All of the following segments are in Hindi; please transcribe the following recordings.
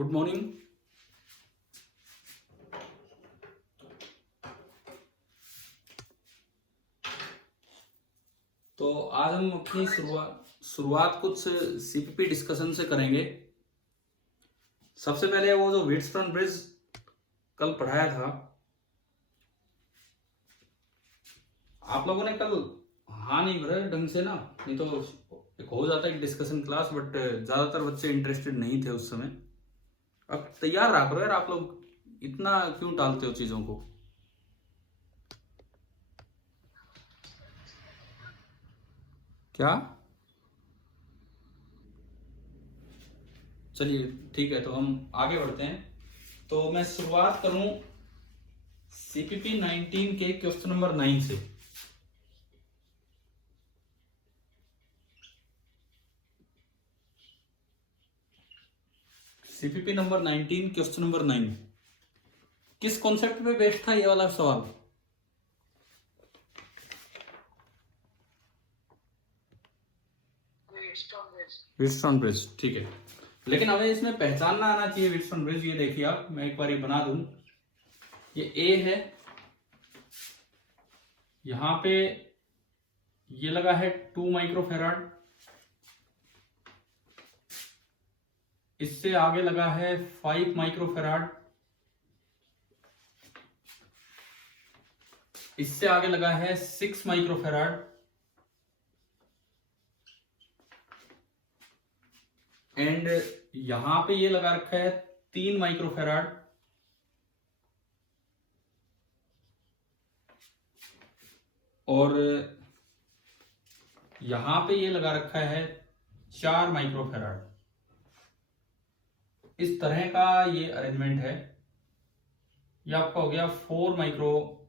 Good morning. तो आज हम अपनी शुरुआत कुछ सीपीपी डिस्कशन से करेंगे। सबसे पहले वो जो व्हीटस्टोन ब्रिज कल पढ़ाया था, आप लोगों ने कल हाँ नहीं भरा ढंग से ना, नहीं तो एक हो जाता है डिस्कशन क्लास, बट ज्यादातर बच्चे इंटरेस्टेड नहीं थे उस समय। अब तैयार रहा करो यार, आप लोग इतना क्यों टालते हो चीजों को? क्या? चलिए ठीक है, तो हम आगे बढ़ते हैं। तो मैं शुरुआत करूं सीपीपी 19 के क्वेश्चन नंबर 9 से। सीपीपी नंबर 19 क्वेश्चन नंबर 9 किस कॉन्सेप्ट पे बेस्ड था ये वाला सवाल? व्हीटस्टोन ब्रिज, ठीक है। लेकिन हमें इसमें पहचानना आना चाहिए व्हीटस्टोन ब्रिज। ये देखिए आप, मैं एक बार ये बना दूं। ये ए है, यहां पे ये लगा है 2 माइक्रोफेराड, इससे आगे लगा है 5 माइक्रोफेराड, इससे आगे लगा है 6 माइक्रोफेराड, एंड यहां पे ये लगा रखा है 3 माइक्रोफेराड, और यहां पे ये लगा रखा है 4 माइक्रोफेराड। इस तरह का ये अरेंजमेंट है। ये आपका हो गया 4 माइक्रोफेराड।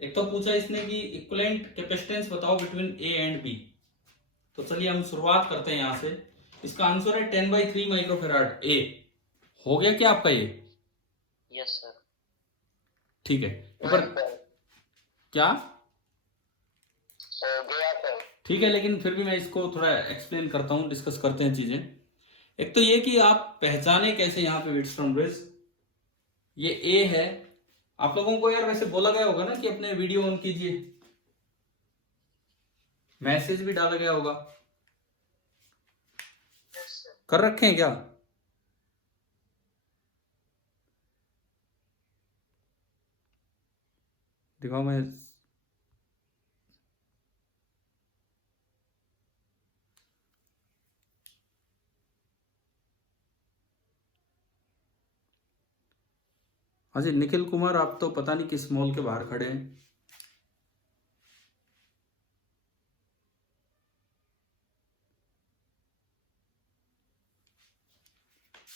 एक तो पूछा इसने कि इक्विवेलेंट कैपेसिटेंस बताओ बिटवीन ए एंड बी। तो चलिए हम शुरुआत करते हैं यहां से। इसका आंसर है 10/3 माइक्रोफेराड। ए हो गया क्या आपका ये? Yes sir. ठीक है, ऊपर क्या हो गया सर। ठीक है, लेकिन फिर भी मैं इसको थोड़ा एक्सप्लेन करता हूं, डिस्कस करते हैं चीजें। एक तो ये कि आप पहचाने कैसे यहाँ पे व्हीटस्टोन ब्रिज। ये ए है। आप लोगों को यार वैसे बोला गया होगा ना कि अपने वीडियो ऑन कीजिए, मैसेज भी डाला गया होगा। कर रखे हैं क्या? दिखाओ मैं। हाँ जी निखिल कुमार, आप तो पता नहीं किस मॉल के बाहर खड़े हैं।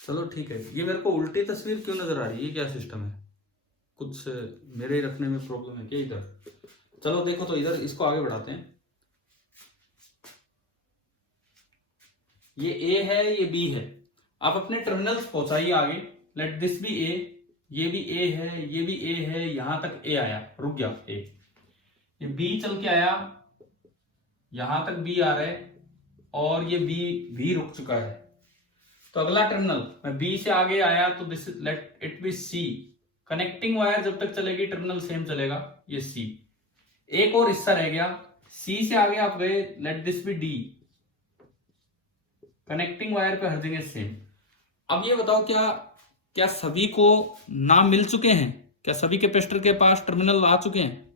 चलो ठीक है। ये मेरे को उल्टी तस्वीर क्यों नजर आ रही है? ये क्या सिस्टम है? कुछ मेरे रखने में प्रॉब्लम है क्या इधर? चलो देखो, तो इधर इसको आगे बढ़ाते हैं। ये ए है, ये बी है। आप अपने टर्मिनल्स पहुंचाइए आगे। लेट दिस बी ए, ये भी ए है, ये भी ए है, यहां तक ए आया, रुक गया ए। ये बी चल के आया, यहां तक बी आ रहा है, और ये बी भी रुक चुका है। तो अगला टर्मिनल मैं बी से आगे आया तो this let it be C. Connecting wire जब तक चलेगी टर्मिनल सेम चलेगा, ये सी। एक और हिस्सा रह गया, सी से आगे आप गए, let this B D. Connecting wire पे हर जगह सेम। अब ये बताओ, क्या क्या सभी को नाम मिल चुके हैं? क्या सभी कैपेसिटर के पास टर्मिनल आ चुके हैं?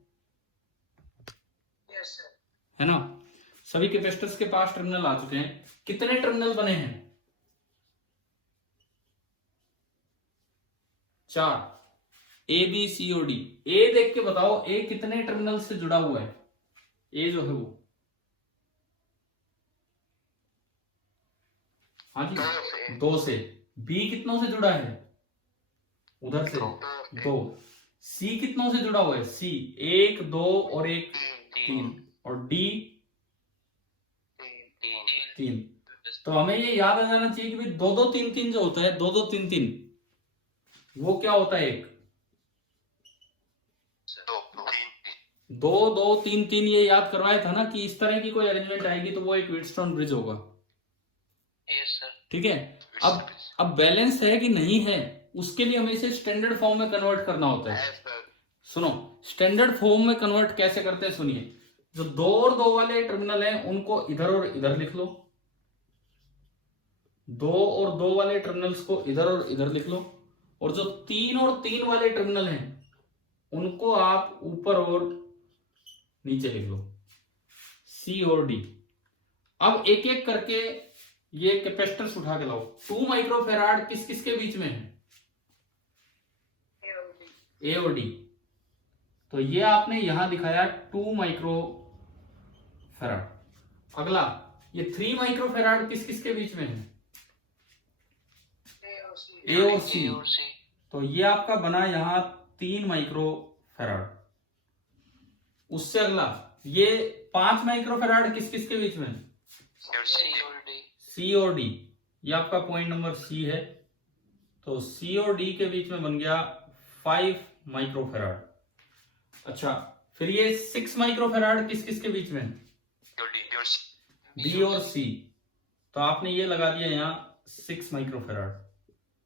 Yes sir. है ना, सभी कैपेसिटर्स के पास टर्मिनल आ चुके हैं। कितने टर्मिनल बने हैं? 4, ए बी सी और डी। ए देख के बताओ, ए कितने टर्मिनल से जुड़ा हुआ है? ए जो है वो, हाँ जी 2 से। बी कितनों से जुड़ा है? उधर से 2। सी कितनों से जुड़ा हुआ है? सी 1 2 और 1 3, और डी 3। तो हमें ये याद आ जाना चाहिए कि भाई 2 2 3 3 जो होता है, 2 2 3 3, वो क्या होता है? एक 2 2 3 3, ये याद करवाया था ना कि इस तरह की कोई अरेंजमेंट आएगी तो वो एक व्हीटस्टोन ब्रिज होगा। Yes sir. ठीक है, अब बैलेंस है कि नहीं है उसके लिए हमें इसे स्टैंडर्ड फॉर्म में कन्वर्ट करना होता है। सुनो, स्टैंडर्ड फॉर्म में कन्वर्ट कैसे करते हैं सुनिए। जो 2 और 2 वाले टर्मिनल हैं उनको इधर और इधर लिख लो, 2 और 2 वाले टर्मिनल्स को इधर और इधर लिख लो, और जो 3 और 3 वाले टर्मिनल हैं उनको आप ऊपर और नीचे लिख लो, सी और डी। अब एक एक करके ये कैपेसिटर्स उठा के लाओ। 2 माइक्रोफेराड किस किस के बीच में है? ए और डी। तो ये आपने यहां दिखाया 2 माइक्रोफेराड। अगला ये 3 माइक्रोफेराड किस किस के बीच में है? ए और सी। तो ये आपका बना यहां 3 माइक्रोफेराड। उससे अगला ये 5 माइक्रोफेराड किस किस के बीच में है? सी और डी। ये आपका पॉइंट नंबर सी है। तो सी और डी के बीच में बन गया 5 माइक्रोफेराड। अच्छा, फिर ये 6 माइक्रोफेराड किस किस के बीच में है? डी और सी। तो आपने ये लगा दिया यहां 6 माइक्रोफेराड।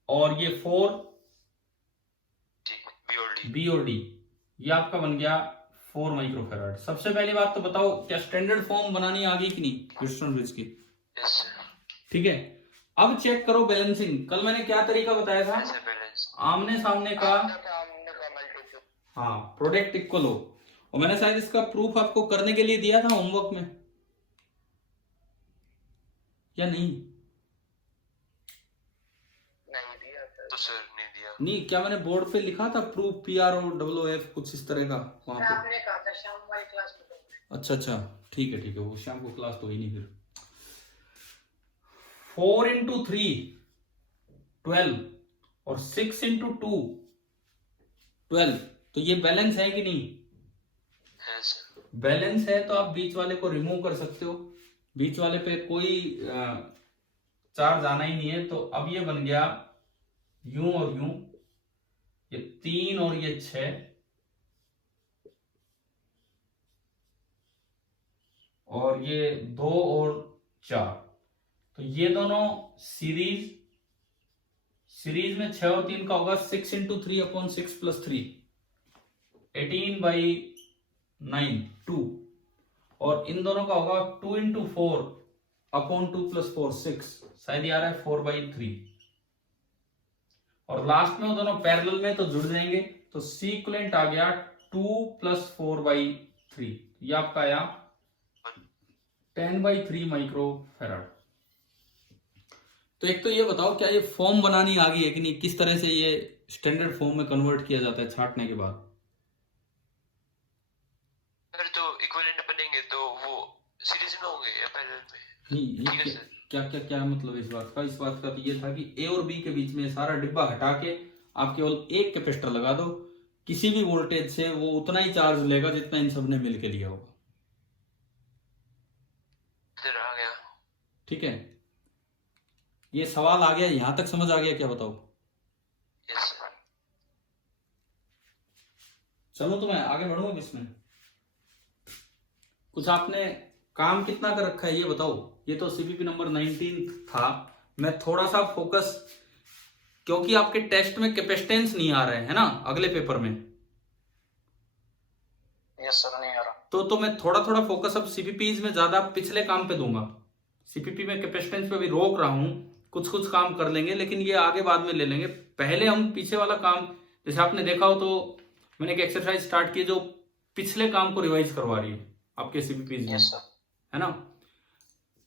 और ये 4 बी और डी, ये आपका बन गया 4 माइक्रोफेराड। सबसे पहली बात तो बताओ, क्या स्टैंडर्ड फॉर्म बनानी आ गई कि नहीं ह्यूस्टन ब्रिज की? ठीक है, अब चेक करो बैलेंसिंग। कल मैंने क्या तरीका बताया था? आमने सामने का, हाँ, प्रोडक्ट इक्वल हो। और मैंने शायद इसका प्रूफ आपको करने के लिए दिया था होमवर्क में, या नहीं? तो सर नहीं दिया। नहीं, क्या मैंने बोर्ड पे लिखा था प्रूफ PROFF कुछ इस तरह का वहां पे? आपने कहा था शाम वाली क्लास में। अच्छा अच्छा, ठीक है ठीक है, वो शाम को क्लास तो ही नहीं। फिर 4 इंटू 3 12 और 6 इंटू 2 12। तो ये बैलेंस है कि नहीं? है सर। बैलेंस है तो आप बीच वाले को रिमूव कर सकते हो। बीच वाले पे कोई चार्ज आना ही नहीं है। तो अब ये बन गया यूं और यूं, ये 3 और ये 6, और ये 2 और 4। तो ये दोनों सीरीज में 6 और 3 का होगा 6 इंटू 3 अपॉन 6 प्लस 3, 18/9 2। और इन दोनों का होगा 2 इंटू 4 अपॉन 2 प्लस 4 6, शायद ये आ रहा है 4/3। और लास्ट में वो दोनों पैरेलल में तो जुड़ जाएंगे। तो सी इक्विवेलेंट आ गया 2 प्लस 4/3। ये आपका आया 10/3 माइक्रोफेराड। तो एक तो ये बताओ, क्या ये फॉर्म बनानी आ गई है कि नहीं? किस तरह से ये स्टैंडर्ड फॉर्म में कन्वर्ट किया जाता है छांटने के बाद? अगर तो इक्विवेलेंट बनेंगे तो वो सीरीज में होंगे या पैरेलल में? नहीं, ये क्या क्या क्या मतलब इस बात का? इस बात का तो ये था कि ए और बी के बीच में सारा डिब्बा हटा के आप केवल एक कैपेसिटर लगा दो, किसी भी वोल्टेज से वो उतना ही चार्ज लेगा जितना इन सब ने मिलकर लिया होगा। इधर आ गया। ठीक है, ये सवाल आ गया, यहां तक समझ आ गया क्या? बताओ। Yes sir. चलो तो मैं आगे बढ़ूंगा इसमें। कुछ आपने काम कितना कर रखा है ये बताओ। ये तो सीपीपी नंबर 19 था। मैं थोड़ा सा फोकस, क्योंकि आपके टेस्ट में कैपेसिटेंस नहीं आ रहे हैं ना अगले पेपर में। यस सर, नहीं आ रहा। तो मैं थोड़ा थोड़ा फोकस अब सीपीपीज में ज्यादा पिछले काम पे दूंगा। सीपीपी में कैपेसिटेंस पे भी रोक रहा हूं, कुछ कुछ काम कर लेंगे, लेकिन ये आगे बाद में ले लेंगे। पहले हम पीछे वाला काम, जैसे आपने देखा हो तो मैंने एक एक्सरसाइज स्टार्ट की जो पिछले काम को रिवाइज करवा रही है आपके सीपीपीज में, है ना?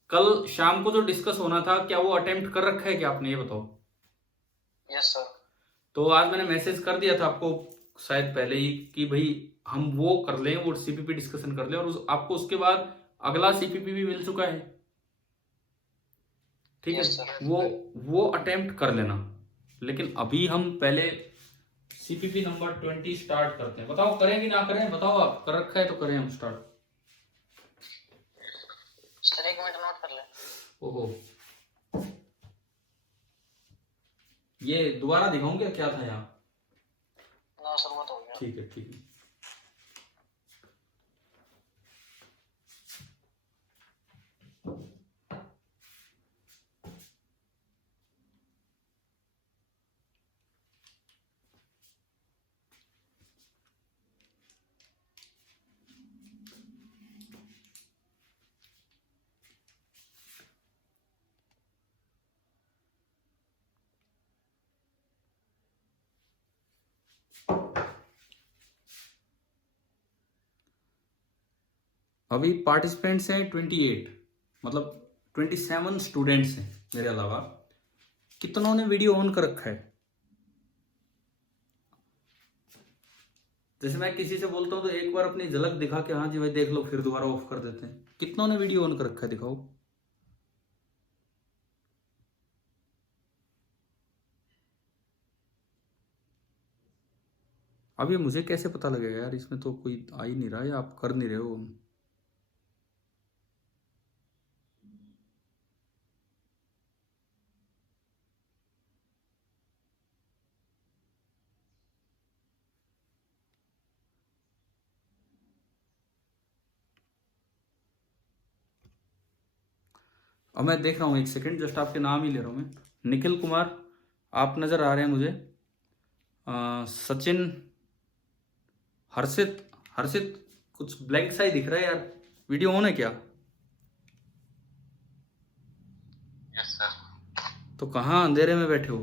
कल शाम को जो डिस्कस होना था, क्या वो अटेम्प्ट कर रखा है क्या आपने? ये बताओ। Yes sir. तो आज मैंने मैसेज कर दिया था आपको शायद पहले ही कि भाई हम वो कर लें, वो सीपीपी डिस्कशन कर लें, और आपको उसके बाद अगला सीपीपी भी मिल चुका है। ठीक है, वो अटेम्प्ट कर लेना। लेकिन अभी हम पहले सीपीपी नंबर 20 स्टार्ट करते हैं। बताओ करें कि ना करें? बताओ, आप कर रखा है तो करें हम स्टार्ट। सर 1 मिनट नोट कर ले। ओहो, ये दोबारा दिखाऊं क्या था यहाँ? ना सर, वो तो हो गया। ठीक है ठीक है। अभी पार्टिसिपेंट्स हैं 28, मतलब 27 स्टूडेंट्स हैं मेरे अलावा। कितनों ने वीडियो ऑन कर रखा है? जैसे मैं किसी से बोलता हूँ तो एक बार अपनी झलक दिखा के हाँ जी भाई देख लो, फिर दोबारा ऑफ कर देते हैं। कितनों ने वीडियो ऑन कर रखा है दिखाओ। अब ये मुझे कैसे पता लगेगा यार, इसमें तो कोई आ ही नहीं रहा है, आप कर नहीं रहे हो। अब मैं देख रहा हूँ, एक सेकंड, जस्ट आपके नाम ही ले रहा हूँ मैं। निखिल कुमार आप नज़र आ रहे हैं मुझे। सचिन, हर्षित, हर्षित कुछ ब्लैंक सा ही दिख रहा है यार, वीडियो ऑन है क्या? Yes sir. तो कहाँ अंधेरे में बैठे हो?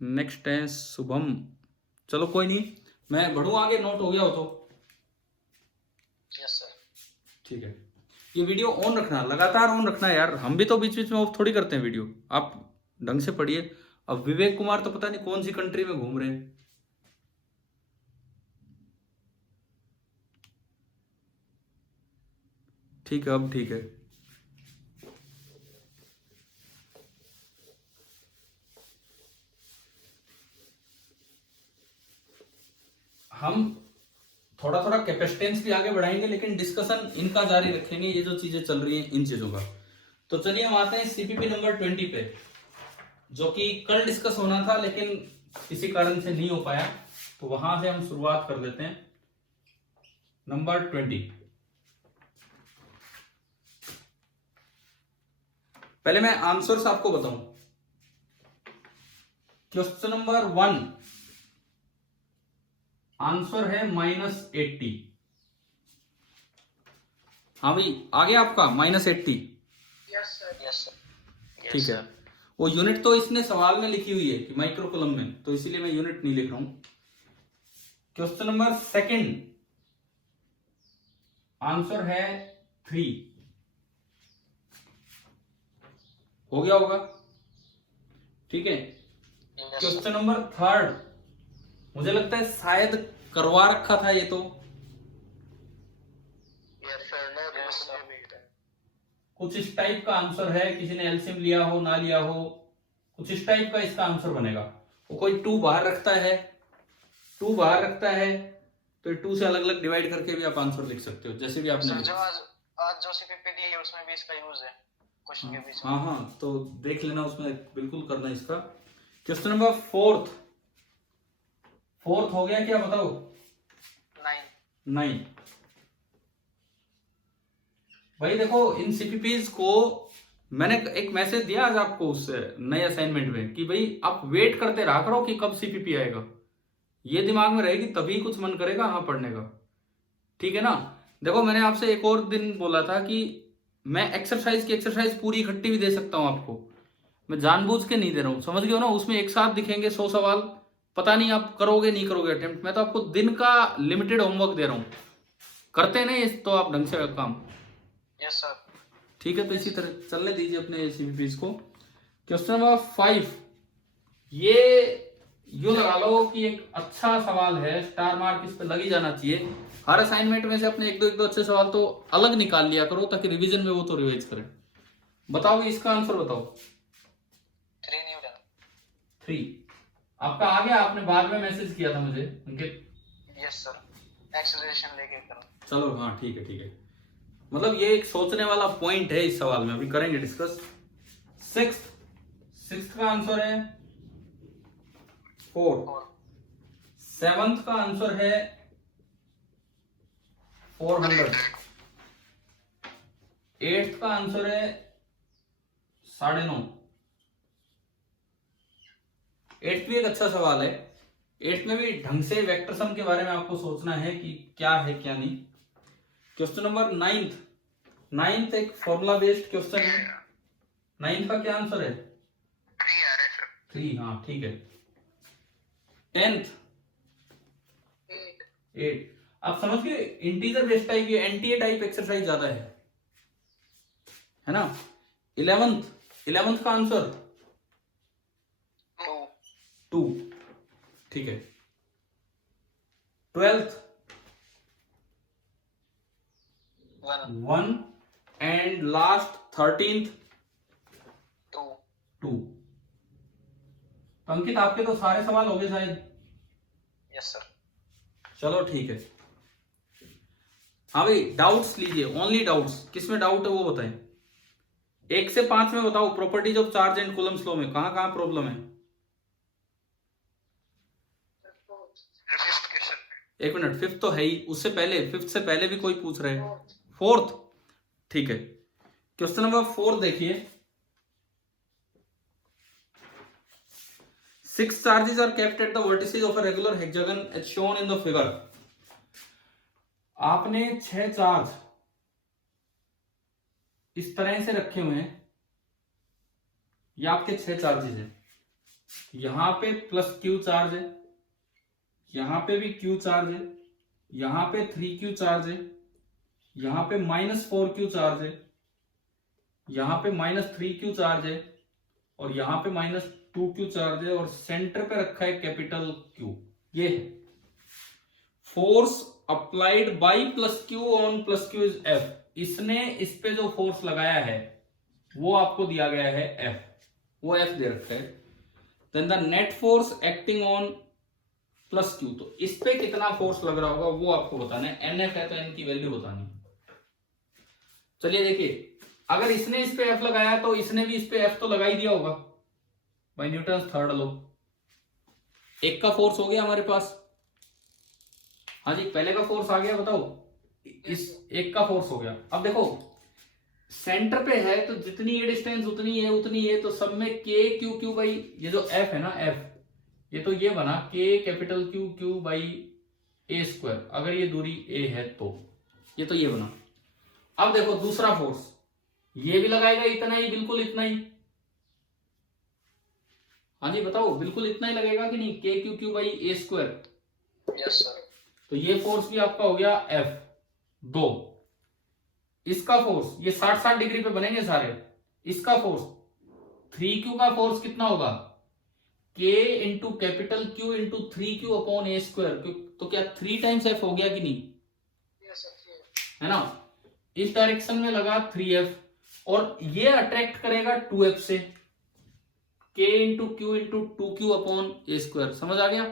नेक्स्ट है शुभम। चलो कोई नहीं, मैं बढ़ूँ आगे, नोट हो गया हो तो। Yes sir. ठीक है, ये वीडियो ऑन रखना, लगातार ऑन रखना है यार, हम भी तो बीच बीच में ऑफ थोड़ी करते हैं वीडियो, आप ढंग से पढ़िए। अब विवेक कुमार तो पता नहीं कौन सी कंट्री में घूम रहे हैं। ठीक है, अब ठीक है। हम थोड़ा थोड़ा कैपेसिटेंस भी आगे बढ़ाएंगे, लेकिन डिस्कशन इनका जारी रखेंगे, ये जो चीजें चल रही हैं इन चीजों का। तो चलिए हम आते हैं सीपीपी नंबर 20 पे, जो कि कल डिस्कस होना था लेकिन किसी कारण से नहीं हो पाया, तो वहां से हम शुरुआत कर देते हैं। नंबर 20, पहले मैं आंसर्स आपको बताऊं। क्वेश्चन नंबर 1 आंसर है -80। हाँ भाई, आ गया आपका -80? Yes sir. Yes sir. ठीक है, वो यूनिट तो इसने सवाल में लिखी हुई है कि माइक्रो कूलम में, तो इसीलिए मैं यूनिट नहीं लिख रहा हूं। क्वेश्चन नंबर 2 आंसर है 3। हो गया होगा? ठीक है। क्वेश्चन नंबर 3 मुझे लगता है शायद करवा रखा था ये तो। कुछ इस टाइप का आंसर है, किसी ने एलसीएम लिया हो ना लिया हो, कुछ इस टाइप का इसका आंसर बनेगा। वो कोई 2 बाहर रखता है, 2 बाहर रखता है, तो 2 से अलग अलग डिवाइड करके भी आप आंसर लिख सकते हो, जैसे भी आपने जो आज जो सीपीपी दी है उसमें भी इसका यूज है क्वेश्चन के बीच में। हाँ, तो देख लेना, उसमें बिल्कुल करना इसका। क्वेश्चन नंबर 4 हो गया क्या, बताओ? 9। भाई देखो, इन सीपीपीज को मैंने एक मैसेज दिया आज आपको उस नए असाइनमेंट में कि भाई आप वेट करते रहा करो कि कब सीपीपी आएगा, ये दिमाग में रहेगी तभी कुछ मन करेगा हाँ पढ़ने का। ठीक है ना? देखो मैंने आपसे एक और दिन बोला था कि मैं एक्सरसाइज पूरी इकट्ठी भी दे सकता हूं आपको, मैं जानबूझ के नहीं दे रहा हूं, समझ गए हो ना? उसमें एक साथ दिखेंगे 100 सवाल, पता नहीं आप करोगे नहीं करोगे अटेम्प्ट। मैं तो आपको दिन का लिमिटेड होमवर्क दे रहा हूं, करते नहीं तो आप ढंग से काम। Yes sir. ठीक है, तो इसी तरह चलने दीजिए अपने सीपीपीज को। क्वेश्चन नंबर 5, ये यूं लगा लो कि एक अच्छा सवाल है, स्टार मार्क इस पे लग ही जाना चाहिए। हर असाइनमेंट में से अपने एक दो अच्छे सवाल तो अलग निकाल लिया करो, ताकि रिवीजन में वो तो रिवाइज करें। बताओ इसका आंसर बताओ। 3 न्यूटन। 3 आपका आ गया, आपने बाद में मैसेज किया था मुझे अंकित। यस सर, एक्सेलरेशन लेके करो। चलो हाँ, ठीक है ठीक है, मतलब ये एक सोचने वाला पॉइंट है इस सवाल में, अभी करेंगे डिस्कस। 6th का आंसर है 4। 7th का आंसर है 400। 8th का आंसर है 9.5। 8th भी एक अच्छा सवाल है। 8th में भी ढंग से वेक्टर सम के बारे में आपको सोचना है कि क्या है क्या नहीं। क्वेश्चन नंबर 9th एक फॉर्मूला बेस्ड क्वेश्चन है। 9th का क्या आंसर है? 3 आ रहा है सर। 3, हाँ ठीक है। 10th 8। आप समझ गए, इंटीजर बेस्ड टाइप ये एनटीए टाइप एक्सरसाइज ज्यादा है ना। 11th का आंसर 2, ठीक है। 12th 1 and last 13th 2। अंकित आपके तो सारे सवाल हो गए शायद। Yes sir. चलो ठीक है। हाँ भाई डाउट्स लीजिए, ओनली डाउट्स। किसमें डाउट है वो बताएं। 1 से 5 में बताओ properties of charge and Coulomb's law में कहां कहां प्रॉब्लम है। एक मिनट, 5th तो है ही, उससे पहले 5th से पहले भी कोई पूछ रहे हैं। 4th, ठीक है। क्वेश्चन नंबर 4 देखिए। 6 charges are kept at the vertices of a regular hexagon as shown in the figure। आपने 6 चार्ज इस तरह से रखे हुए हैं, ये आपके 6 चार्जेस हैं। यहां पे प्लस क्यू चार्ज है, यहां पे भी क्यू चार्ज है, यहां पे 3q चार्ज है, यहां पे -4q चार्ज है, यहां पे -3q चार्ज है, और यहां पे -2q चार्ज है, और सेंटर पे रखा है कैपिटल Q। ये है force applied by plus Q on plus Q is F। इसने इस पे जो फोर्स लगाया है वो आपको दिया गया है F, वो F दे रखा है। Then the net force acting on plus Q, तो इस पे कितना फोर्स लग रहा होगा वो आपको बताना है। NF है तो N की वैल्यू बतानी है। चलिए देखिए, अगर इसने इस पे F लगाया तो इसने भी इस पे F तो लगा ही दिया होगा बाय न्यूटन थर्ड लॉ। एक का फोर्स हो गया हमारे पास। हाँ जी, पहले का फोर्स आ गया, बताओ। इस एक का फोर्स हो गया। अब देखो सेंटर पे है तो जितनी ये डिस्टेंस उतनी है, तो सब में K Q Q बाई ये जो F है ना F, ये तो ये बना K capital Q Q by A square. अगर ये दूरी A है तो ये तो ये बना। अब देखो दूसरा फोर्स, ये भी लगाएगा इतना ही, बिल्कुल इतना ही। हाँ जी बताओ, बिल्कुल इतना ही लगेगा कि नहीं, K Q Q by A square. Yes sir. तो ये फोर्स भी आपका हो गया F 2। इसका फोर्स, ये 60 डिग्री पे बनेंगे सारे। इसका फोर्स 3Q का फोर्स कितना होगा, K into capital Q into 3Q upon A square. तो क्या 3 टाइम्स F हो गया कि नहीं, है ना। इस डायरेक्शन में लगा 3F, और ये अट्रैक्ट करेगा 2F से, K into Q into 2Q upon A square. समझ आ गया।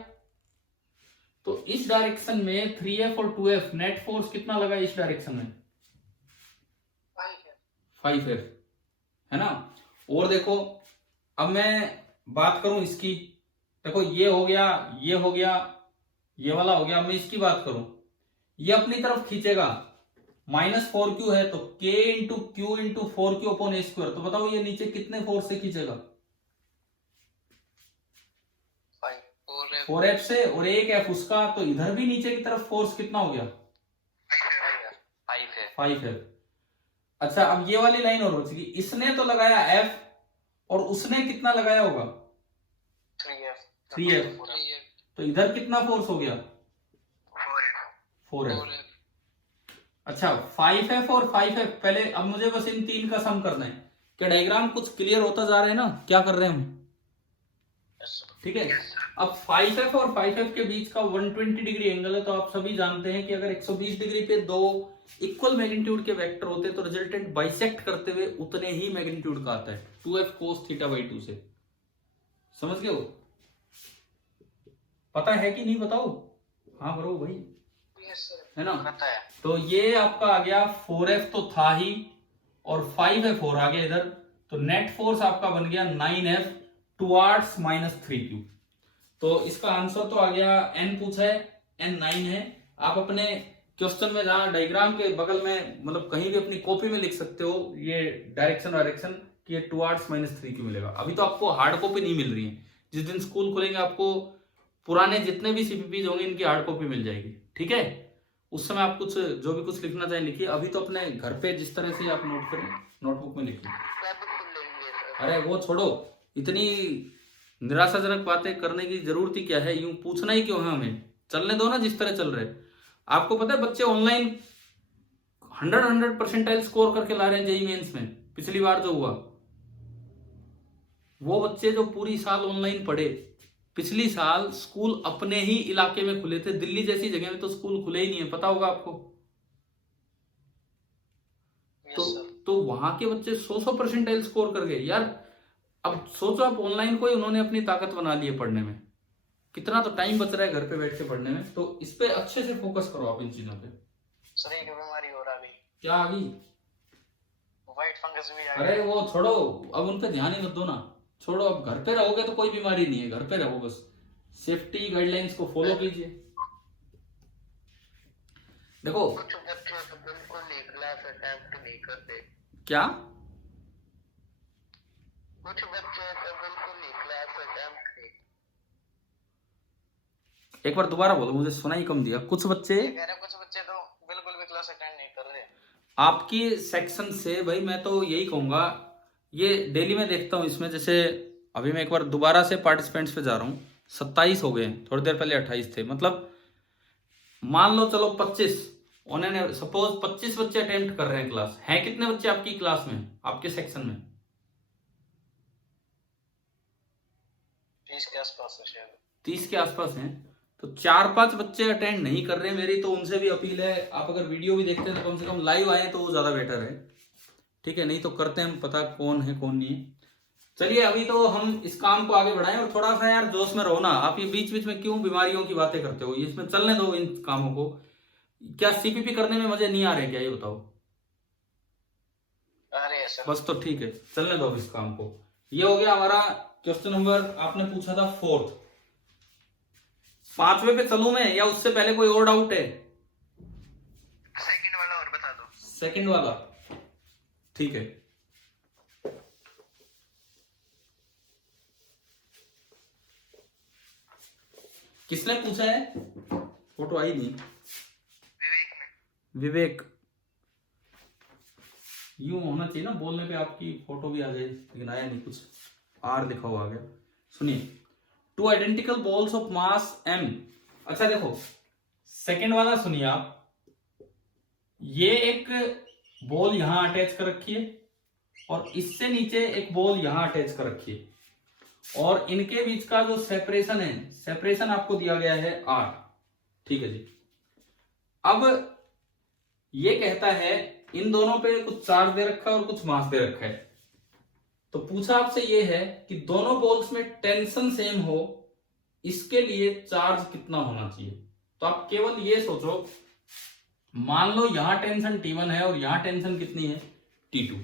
तो इस डायरेक्शन में 3F और 2F, नेट फोर्स कितना लगा इस डायरेक्शन में, 5F, है ना। और देखो अब मैं बात करूं इसकी, देखो ये हो गया, ये हो गया, ये वाला हो गया। मैं इसकी बात करूं, ये अपनी तरफ खींचेगा, -4Q है तो K into Q into 4Q upon A square. तो बताओ ये नीचे कितने फोर्स से खींचेगा, 4F से, और एक F उसका, तो इधर भी नीचे की तरफ फोर्स कितना हो गया, 5F। अच्छा अब ये वाली लाइन और बच गई। इसने तो लगाया F और उसने कितना लगाया होगा, 3F। तो इधर कितना फोर्स हो गया, 4F। अच्छा 5F और 5F पहले। अब मुझे बस इन तीन का सम करना है। क्या डायग्राम कुछ क्लियर होता जा रहा है ना, क्या कर रहे हैं हम, ठीक है। अब 5F और 5F के बीच का 120 डिग्री एंगल है, तो आप सभी जानते हैं कि अगर 120 डिग्री पे दो इक्वल मैग्नीट्यूड के वेक्टर होते तो रिजल्टेंट बाइसेक्ट करते हुए उतने ही मैग्नीट्यूड का आता है, 2F cos θ/2 से। समझ गए हो, पता है कि नहीं बताओ। हाँ बरो भाई, है ना। तो ये आपका आ गया 4F तो था ही, और 5F और आ गया इधर, तो नेट फोर्स आपका बन गया 9F टुवार्ड्स -3Q। तो इसका आंसर तो आ गया, N पूछा है, N 9 है। आप अपने क्वेश्चन में जहां डायग्राम के बगल में, मतलब कहीं भी अपनी कॉपी में लिख सकते हो ये डायरेक्शन कि ये टुवार्ड्स -3Q मिलेगा। अभी तो आपको हार्ड कॉपी नहीं मिल रही है, जिस दिन स्कूल खुलेंगे आपको पुराने जितने भी CPPs होंगे इनकी हार्ड कॉपी मिल जाएगी, ठीक है। उस समय आप कुछ जो भी कुछ लिखना चाहें लिखिए। अभी तो अपने घर पे जिस तरह से आप नोट करें, नोटबुक में लिखिए। अरे वो छोड़ो, इतनी निराशाजनक बातें करने की जरूरत ही क्या है, यूं पूछना ही क्यों है हमें, चलने दो ना जिस तरह चल रहे। आपको पता है बच्चे ऑनलाइन 100 स्कोर करके ला रहे हैं जेईई मेंस में। पिछली बार जो हुआ, वो बच्चे जो पूरी साल ऑनलाइन पढ़े, पिछली साल स्कूल अपने ही इलाके में खुले थे, दिल्ली जैसी जगह में तो स्कूल खुले ही नहीं है, पता होगा आपको। तो वहां के बच्चे 100 स्कोर कर गए यार। अब सोचो आप, ऑनलाइन को ही उन्होंने अपनी ताकत बना ली है पढ़ने में, कितना तो टाइम बच रहा है घर पे बैठ के पढ़ने में। तो इस पे अच्छे से फोकस करो आप इन चीजों पे। सर एक बीमारी और आ गई। क्या आ गई? व्हाइट फंगस भी आ गई। अरे वो छोड़ो, अब उन पे ध्यान ही मत दो ना, छोड़ो। अब घर पे रहोगे तो कोई बीमारी नहीं है, घर पे रहो बस, सेफ्टी गाइडलाइंस को फॉलो कीजिए। देखो कुछ बच्चे तो बिल्कुल नहीं क्लास अटेम्प्ट नहीं करते। क्या, कुछ बच्चे तो बिल्कुल नहीं क्लास अटेम्प्ट नहीं। एक बार दोबारा बोलो, मुझे सुनाई कम दिया। कुछ बच्चे, कुछ बच्चे तो बिल्कुल भी क्लास अटेंड नहीं कर रहे। आपकी सेक्शन से भाई मैं तो यही कहूंगा, ये डेली में देखता हूं इसमें, जैसे अभी मैं एक बार दोबारा से पार्टिसिपेंट्स पे जा रहा हूं, 27 हो गए, थोड़ी देर पहले 28 थे। मतलब मान लो चलो 25, उन्होंने सपोज 25 बच्चे अटेम्प्ट कर रहे हैं क्लास। हैं कितने बच्चे आपकी क्लास में, आपके सेक्शन में? 30 के आसपास है शायद। 30 के आसपास हैं। तो 4-5 बच्चे अटेंड नहीं कर रहे हैं। मेरी तो उनसे भी अपील है, आप अगर वीडियो भी देखते हैं तो कम से कम लाइव आए तो वो ज्यादा बेटर है, ठीक है? नहीं तो करते हैं हम पता कौन है कौन नहीं है। चलिए अभी तो हम इस काम को आगे बढ़ाएं, और थोड़ा सा यार जोश में रहो ना। आप ये बीच बीच में क्यों बीमारियों की बातें करते हो, इसमें चलने दो इन कामों को। क्या सीपीपी करने में मजे नहीं आ रहे क्या, ये बताओ? अरे सर बस तो ठीक है, चलने दो अब इस काम को। ये हो गया हमारा क्वेश्चन नंबर, आपने पूछा था 4th। 5वें पे चलूं मैं या उससे पहले कोई और डाउट है? सेकंड वाला और बता दो। सेकंड वाला, ठीक है। किसने पूछा है? फोटो आई नहीं। विवेक ने। विवेक, यूं होना चाहिए ना बोलने पे आपकी फोटो भी आ जाए, लेकिन आया नहीं, कुछ आर लिखा हुआ आ गया। सुनिए, 2 identical balls of mass m। अच्छा देखो सेकंड वाला सुनिए आप, ये एक बॉल यहां अटैच कर रखी है और इससे नीचे एक बॉल यहां अटैच कर रखी है, और इनके बीच का जो सेपरेशन है, सेपरेशन आपको दिया गया है r, ठीक है जी। अब ये कहता है इन दोनों पे कुछ चार्ज दे रखा है और कुछ मास दे रखा है। तो पूछा आपसे ये है कि दोनों बॉल्स में टेंशन सेम हो, इसके लिए चार्ज कितना होना चाहिए। तो आप केवल ये सोचो, मान लो यहां टेंशन T1 है और यहां टेंशन कितनी है, T2।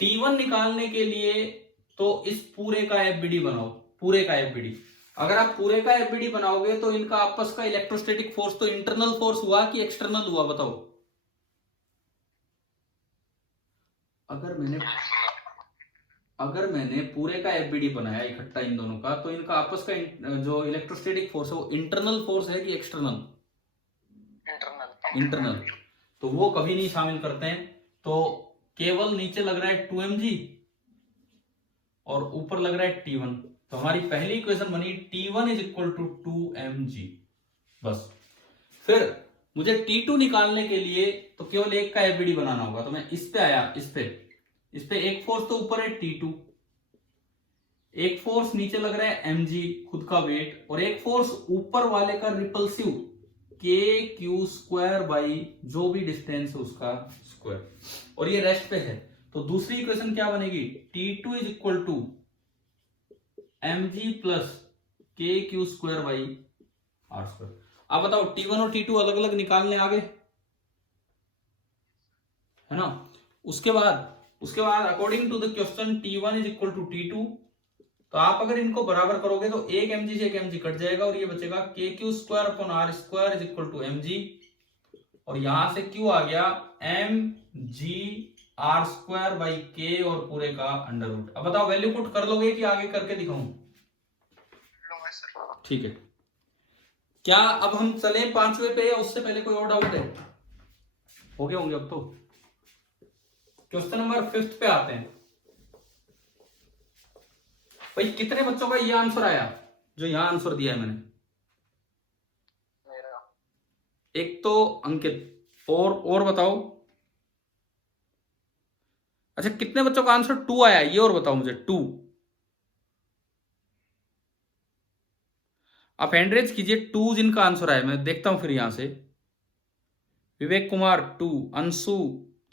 T1 निकालने के लिए तो इस पूरे का एफबीडी बनाओ, पूरे का एफबीडी। अगर आप पूरे का एफबीडी बनाओगे तो इनका आपस का इलेक्ट्रोस्टैटिक फोर्स तो इंटरनल फोर्स हुआ कि एक्सटर्नल हुआ, बताओ? अगर मैंने पूरे का एफबीडी बनाया इकट्ठा इन दोनों का, तो इनका आपस का जो इलेक्ट्रोस्टैटिक फोर्स है वो इंटरनल फोर्स है कि एक्सटर्नल? इंटरनल। तो वो कभी नहीं शामिल करते हैं। तो केवल नीचे लग रहा है 2mg और ऊपर लग रहा है T1। तो हमारी पहली इक्वेशन बनी T1 is equal to 2mg। बस फिर मुझे T2 निकालने के लिए तो केवल एक का एफबीडी बनाना होगा। तो मैं इस पे आया, इस पे एक फोर्स तो ऊपर है T2, एक फोर्स नीचे लग रहा है mg खुद का वेट, और एक फोर्स ऊपर वाले का रिपल्सिव kq² बाई जो भी डिस्टेंस है उसका स्क्वायर, और ये रेस्ट पे है। तो दूसरी इक्वेशन क्या बनेगी, T2 is equal to mg plus kq² by r²। अब बताओ T1 और T2 अलग अलग निकालने आ गए, है ना? उसके बाद according to the question T1 is equal to T2। तो आप अगर इनको बराबर करोगे तो एक mg से एक mg कट जाएगा और ये बचेगा kq² upon r² is equal to mg, और यहां से q आ गया mg r² बाई k और पूरे का अंडर रूट। अब बताओ वैल्यू पुट कर लोगे कि आगे करके दिखाऊं? ठीक है। क्या अब हम चले 5वें पे या उससे पहले कोई और डाउट है? हो गए होंगे अब तो। क्वेश्चन नंबर 5th पे आते हैं। भाई कितने बच्चों का ये आंसर आया जो यहां आंसर दिया है मैंने? मेरा एक तो अंकित, और बताओ। अच्छा, कितने बच्चों का आंसर 2 आया ये और बताओ मुझे। 2 आप हैंड रेज कीजिए। 2 जिनका आंसर आया, मैं देखता हूं फिर यहां से। विवेक कुमार 2, अंशु,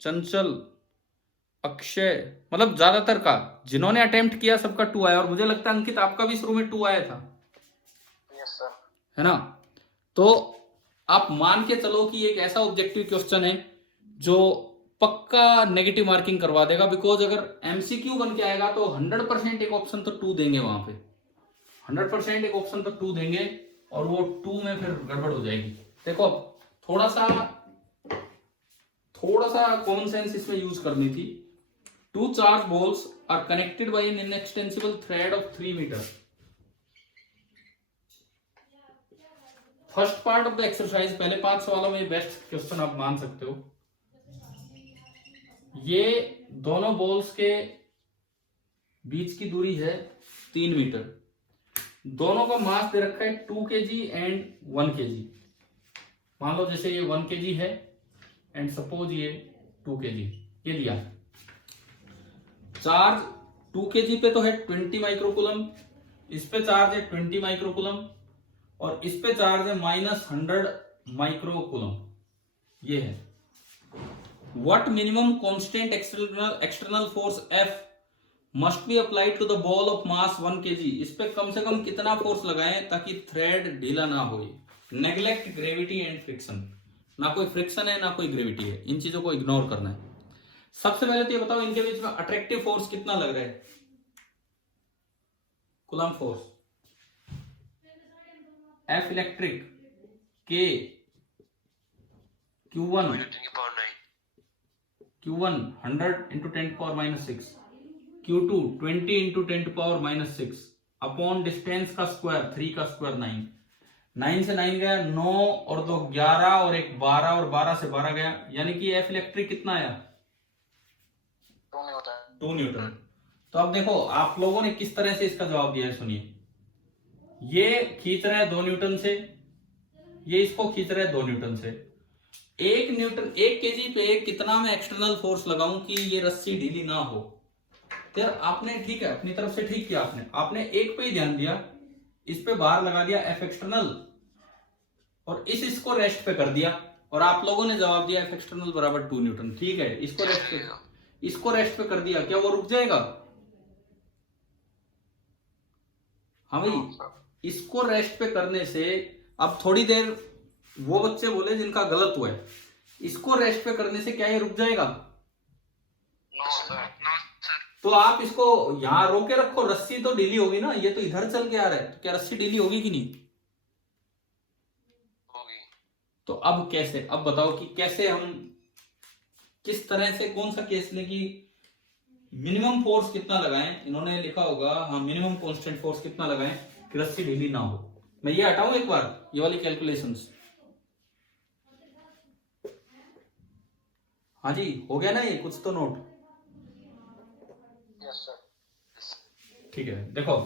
चंचल, अक्षय, मतलब ज्यादातर का जिन्होंने अटेम्प्ट किया सबका 2 आया। और मुझे लगता है अंकित आपका भी शुरू में 2 आया था। Yes sir. है ना? तो आप मान के चलो कि एक ऐसा ऑब्जेक्टिव क्वेश्चन है जो पक्का नेगेटिव मार्किंग करवा देगा। बिकॉज अगर एमसीक्यू बन के आएगा तो 100% एक ऑप्शन तो 2 देंगे वहां पे। 100% एक ऑप्शन तो 2 देंगे और वो 2 में फिर गड़बड़ हो जाएगी। देखो, थोड़ा सा कॉमन सेंस इसमें यूज करनी थी। 2 charge balls are connected by an inextensible thread of 3 meter. First part of the exercise, पहले 5 सवालों में बेस्ट क्वेश्चन आप मान सकते हो। ये दोनों बॉल्स के बीच की दूरी है 3 मीटर। दोनों का मास दे रखा है 2 kg एंड 1 kg। मान लो जैसे ये 1 kg है एंड सपोज ये 2 kg, ये लिया। चार्ज 2 kg पे तो है 20 माइक्रोकूलम, इस पे चार्ज है 20 माइक्रोकूलम और इस पे चार्ज है -100 माइक्रोकूलम। ये है what minimum constant external force F must be applied to the ball of mass 1 kg। इस पे कम से कम कितना फोर्स लगाएं ताकि थ्रेड ढीला ना हो। Neglect gravity and friction. ना कोई फ्रिक्शन है ना कोई ग्रेविटी है, इन चीजों को इग्नोर करना है। सबसे पहले तो ये बताओ इनके बीच में अट्रैक्टिव फोर्स कितना लग रहा है? Coulomb force F electric K Q1 100 into 10 to power -6, Q2 20 into 10 to power -6 upon distance का स्क्वायर 3 का स्क्वायर 9। 9 से 9 गया 9 और 2 11 और 1 12 और 12 से 12 गया, यानी कि F इलेक्ट्रिक कितना आया? 2 न्यूटन। तो अब देखो आप लोगों ने किस तरह से इसका जवाब दिया है, सुनिए। ये खींच रहा है 2 न्यूटन से, ये इसको खींच रहा है 2 न्यूटन से। 1 न्यूटन 1 kg पे कितना मैं एक्सटर्नल फोर्स लगाऊं कि ये रस्सी ढीली ना हो? यार आपने ठीक है अपनी तरफ से ठीक किया, आपने एक पे ही ध्यान दिया, इस पे बाहर लगा दिया F एक्सटर्नल और इसको रेस्ट पे कर दिया और आप लोगों ने जवाब दिया F एक्सटर्नल बराबर 2 न्यूटन। ठीक है, इसको रेस्ट पे कर दिया, क्या वो रुक जाएगा? हाँ भाई, इसको रेस्ट पे करने से अब थोड़ी देर वो बच्चे बोले जिनका गलत हुआ है, इसको रेस्ट पे करने से क्या ये रुक जाएगा? No sir. तो आप इसको यहां रोके रखो, रस्सी तो ढीली होगी ना, ये तो इधर चल के आ रहा है, तो क्या रस्सी ढीली होगी कि नहीं होगी? तो अब कैसे, अब बताओ कि कैसे हम किस तरह से कौन सा केस लें कि मिनिमम फोर्स कितना लगाएं। इन्होंने लिखा होगा हाँ मिनिमम कांस्टेंट फोर्स कितना लगाएं कि रस्सी ढीली ना हो। मैं ये हटाऊं एक बार, ये वाली कैलकुलेशंस। हाँ जी, हो गया ना ये कुछ तो नोट? Yes sir. ठीक है, देखो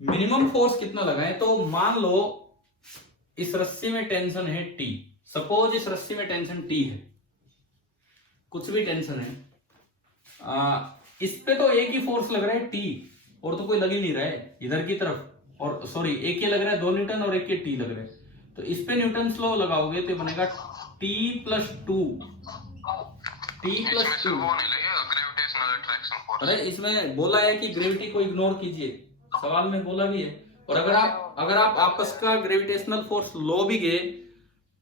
मिनिमम फोर्स कितना लगाएं। तो मान लो इस रस्सी में टेंशन है T, सपोज इस रस्सी में टेंशन T है, कुछ भी टेंशन है, इस पे तो एक ही फोर्स लग रहा है T और तो कोई लग ही नहीं रहा है इधर की तरफ, और सॉरी एक ही लग रहा है 2 न्यूटन और एक ही T लग रहा है। तो इस पे न्यूटन लॉ लगाओगे तो बनेगा T + 2 अरे इसमें बोला है कि ग्रेविटी को इग्नोर कीजिए, सवाल में बोला भी है। और अगर आप आपस का ग्रेविटेशनल फोर्स लो भी गए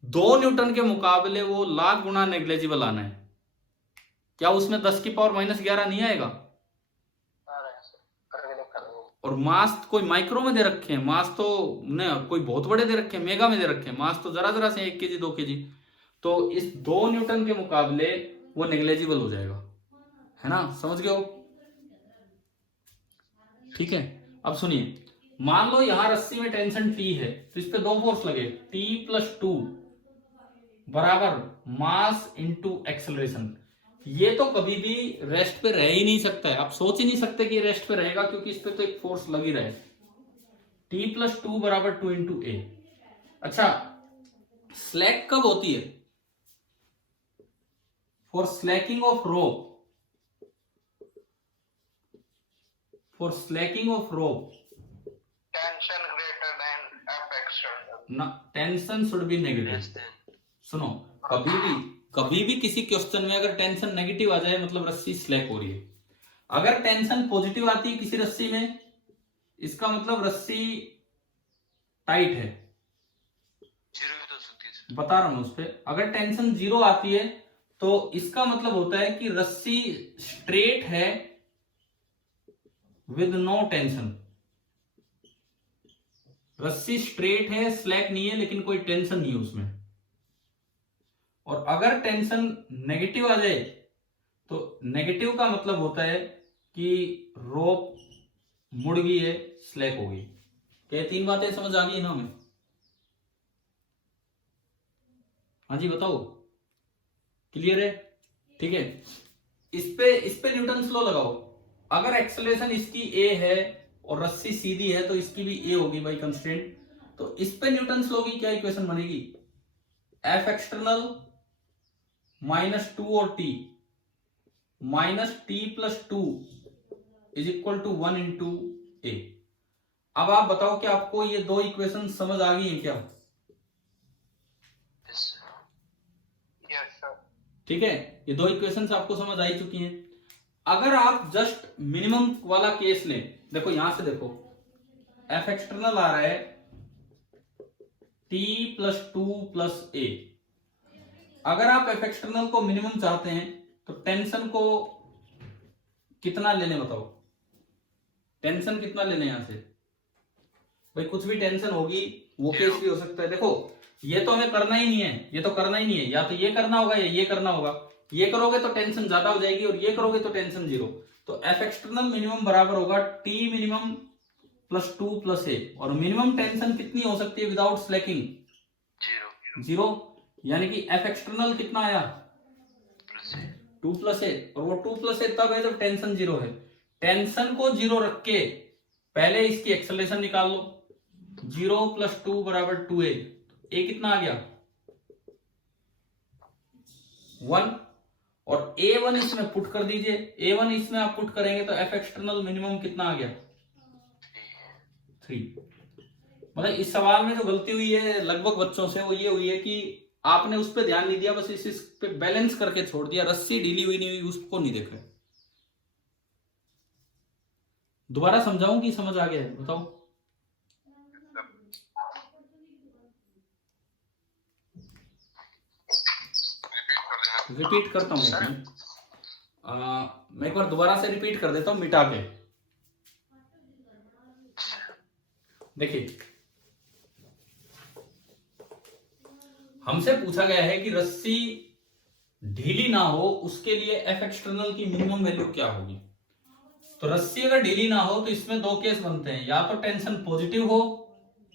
2 न्यूटन के मुकाबले वो लाख गुना नेग्लेजिबल आना है। क्या उसमें 10 की पावर -11 नहीं आएगा? और मास कोई माइक्रो में दे रखे हैं, मास तो न कोई बहुत बड़े दे रखे हैं, मेगा में दे रखे हैं, मास तो जरा से 1 kg 2 kg। तो इस 2 न्यूटन के मुकाबले वो नेग्लेजिबल हो जाएगा, है ना? समझ गए हो? ठीक है, अब सुनिए, मान लो यहां रस्सी में टेंशन T है तो इस पे 2 फोर्स लगे, T + 2 बराबर मास इंटू एक्सेलरेशन। ये तो कभी भी रेस्ट पे रह ही नहीं सकता है, आप सोच ही नहीं सकते कि ये रेस्ट पे रहेगा, क्योंकि इस पे तो एक फोर्स लग ही रहा है। T+2 बराबर 2 इंटू ए। अच्छा, स्लैक कब होती है? For Slaking of rope, for Slaking of rope Tension greater than F external. ना, tension should be negative. Less than. सुनो, कभी भी किसी क्वेश्चन में अगर टेंशन नेगेटिव आ जाए मतलब रस्सी स्लैक हो रही है। अगर टेंशन पॉजिटिव आती है किसी रस्सी में, इसका मतलब रस्सी टाइट है। जीरो भी तो हो सकती है। बता रहा हूं उस पे। अगर टेंशन 0 आती है तो इसका मतलब होता है कि रस्सी स्ट्रेट है विद नो टेंशन। रस्सी स्ट्रेट है, स्लैक नहीं है, लेकिन कोई टेंशन नहीं है उसमें। और अगर टेंशन नेगेटिव आ जाए तो नेगेटिव का मतलब होता है कि रोप मुड़ गई है, स्लैक हो गई। क्या 3 बातें समझ आ गई ना हमें? हाँ जी बताओ, क्लियर है? ठीक है, इस पे न्यूटन लॉ लगाओ। अगर एक्सेलरेशन इसकी ए है और रस्सी सीधी है तो इसकी भी ए होगी बाई कंस्ट्रेंट। तो इस पे न्यूटन लॉ की क्या इक्वेशन बनेगी? एफ एक्सटर्नल -2 और T -t+2 is equal to 1 into A. अब आप बताओ कि आपको ये दो इक्वेशन समझ आ गई हैं क्या? Yes, sir. Yes, sir. ठीक है, ये दो इक्वेशंस आपको समझ आ ही चुकी हैं। अगर आप जस्ट मिनिमम वाला केस लें, देखो यहां से देखो, एफ एक्सटर्नल आ रहा है T+2+A। अगर आप एफ एक्सटर्नल को मिनिमम चाहते हैं तो टेंशन को कितना लेने बताओ? टेंशन कितना लेने यहां से? भाई कुछ भी टेंशन होगी, वो केस भी हो सकता है। देखो ये तो हमें करना ही नहीं है, ये तो करना ही नहीं है, या तो ये करना होगा या ये करना होगा। ये करोगे तो टेंशन ज्यादा हो जाएगी और ये करोगे तो टेंशन 0। तो एफ एक्सटर्नल मिनिमम बराबर होगा T मिनिमम +2+A। और मिनिमम टेंशन कितनी हो सकती है विदाउट स्लैकिंग? Zero. 0। यानी कि एफ एक्सटर्नल कितना आया? Plus A. 2+A। और वो 2+A तब है जब टेंशन 0 है। टेंशन को 0 रख के पहले इसकी एक्सेलरेशन निकाल लो। 0 + 2 बराबर 2A। ए कितना आ गया? 1। और A1 इसमें पुट कर दीजिए। A1 इसमें आप पुट करेंगे तो एफ एक्सटर्नल मिनिमम कितना आ गया? 3। मतलब इस सवाल में जो गलती हुई है लगभग बच्चों से, वो ये हुई है कि आपने उस पर ध्यान नहीं दिया, बस इस पे बैलेंस करके छोड़ दिया। रस्सी ढीली हुई नहीं हुई उसको नहीं देख रहे। दोबारा समझाऊं कि समझ आ गया है? बताओ। रिपीट करता हूं मैं एक बार दोबारा से रिपीट कर देता हूं मिटा के। देखिए, हमसे पूछा गया है कि रस्सी ढीली ना हो उसके लिए एफ एक्सटर्नल की मिनिमम वैल्यू क्या होगी। तो रस्सी अगर ढीली ना हो तो इसमें दो केस बनते हैं, या तो टेंशन पॉजिटिव हो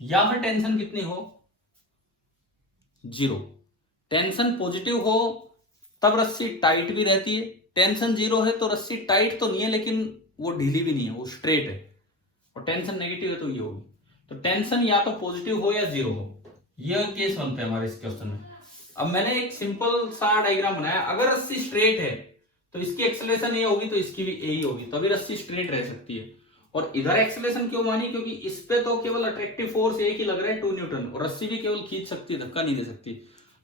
या फिर टेंशन कितनी हो? 0। टेंशन पॉजिटिव हो तब रस्सी टाइट भी रहती है। टेंशन 0 है तो रस्सी टाइट तो नहीं है लेकिन वो ढीली भी नहीं है, वो स्ट्रेट है। और टेंशन नेगेटिव है तो ये होगी। तो टेंशन या तो पॉजिटिव हो या 0 हो, ये केस बनते हैं हमारे इस क्वेश्चन में। अब मैंने एक सिंपल सा डायग्राम बनाया। अगर रस्सी स्ट्रेट है तो इसकी एक्सेलरेशन ये होगी तो इसकी भी ए ही होगी, तभी रस्सी स्ट्रेट रह सकती है। और इधर एक्सेलरेशन क्यों मानी? क्योंकि इस पे तो केवल अट्रैक्टिव फोर्स एक ही लग रहा है 2 न्यूटन, और रस्सी भी केवल खींच सकती है, धक्का नहीं दे सकती।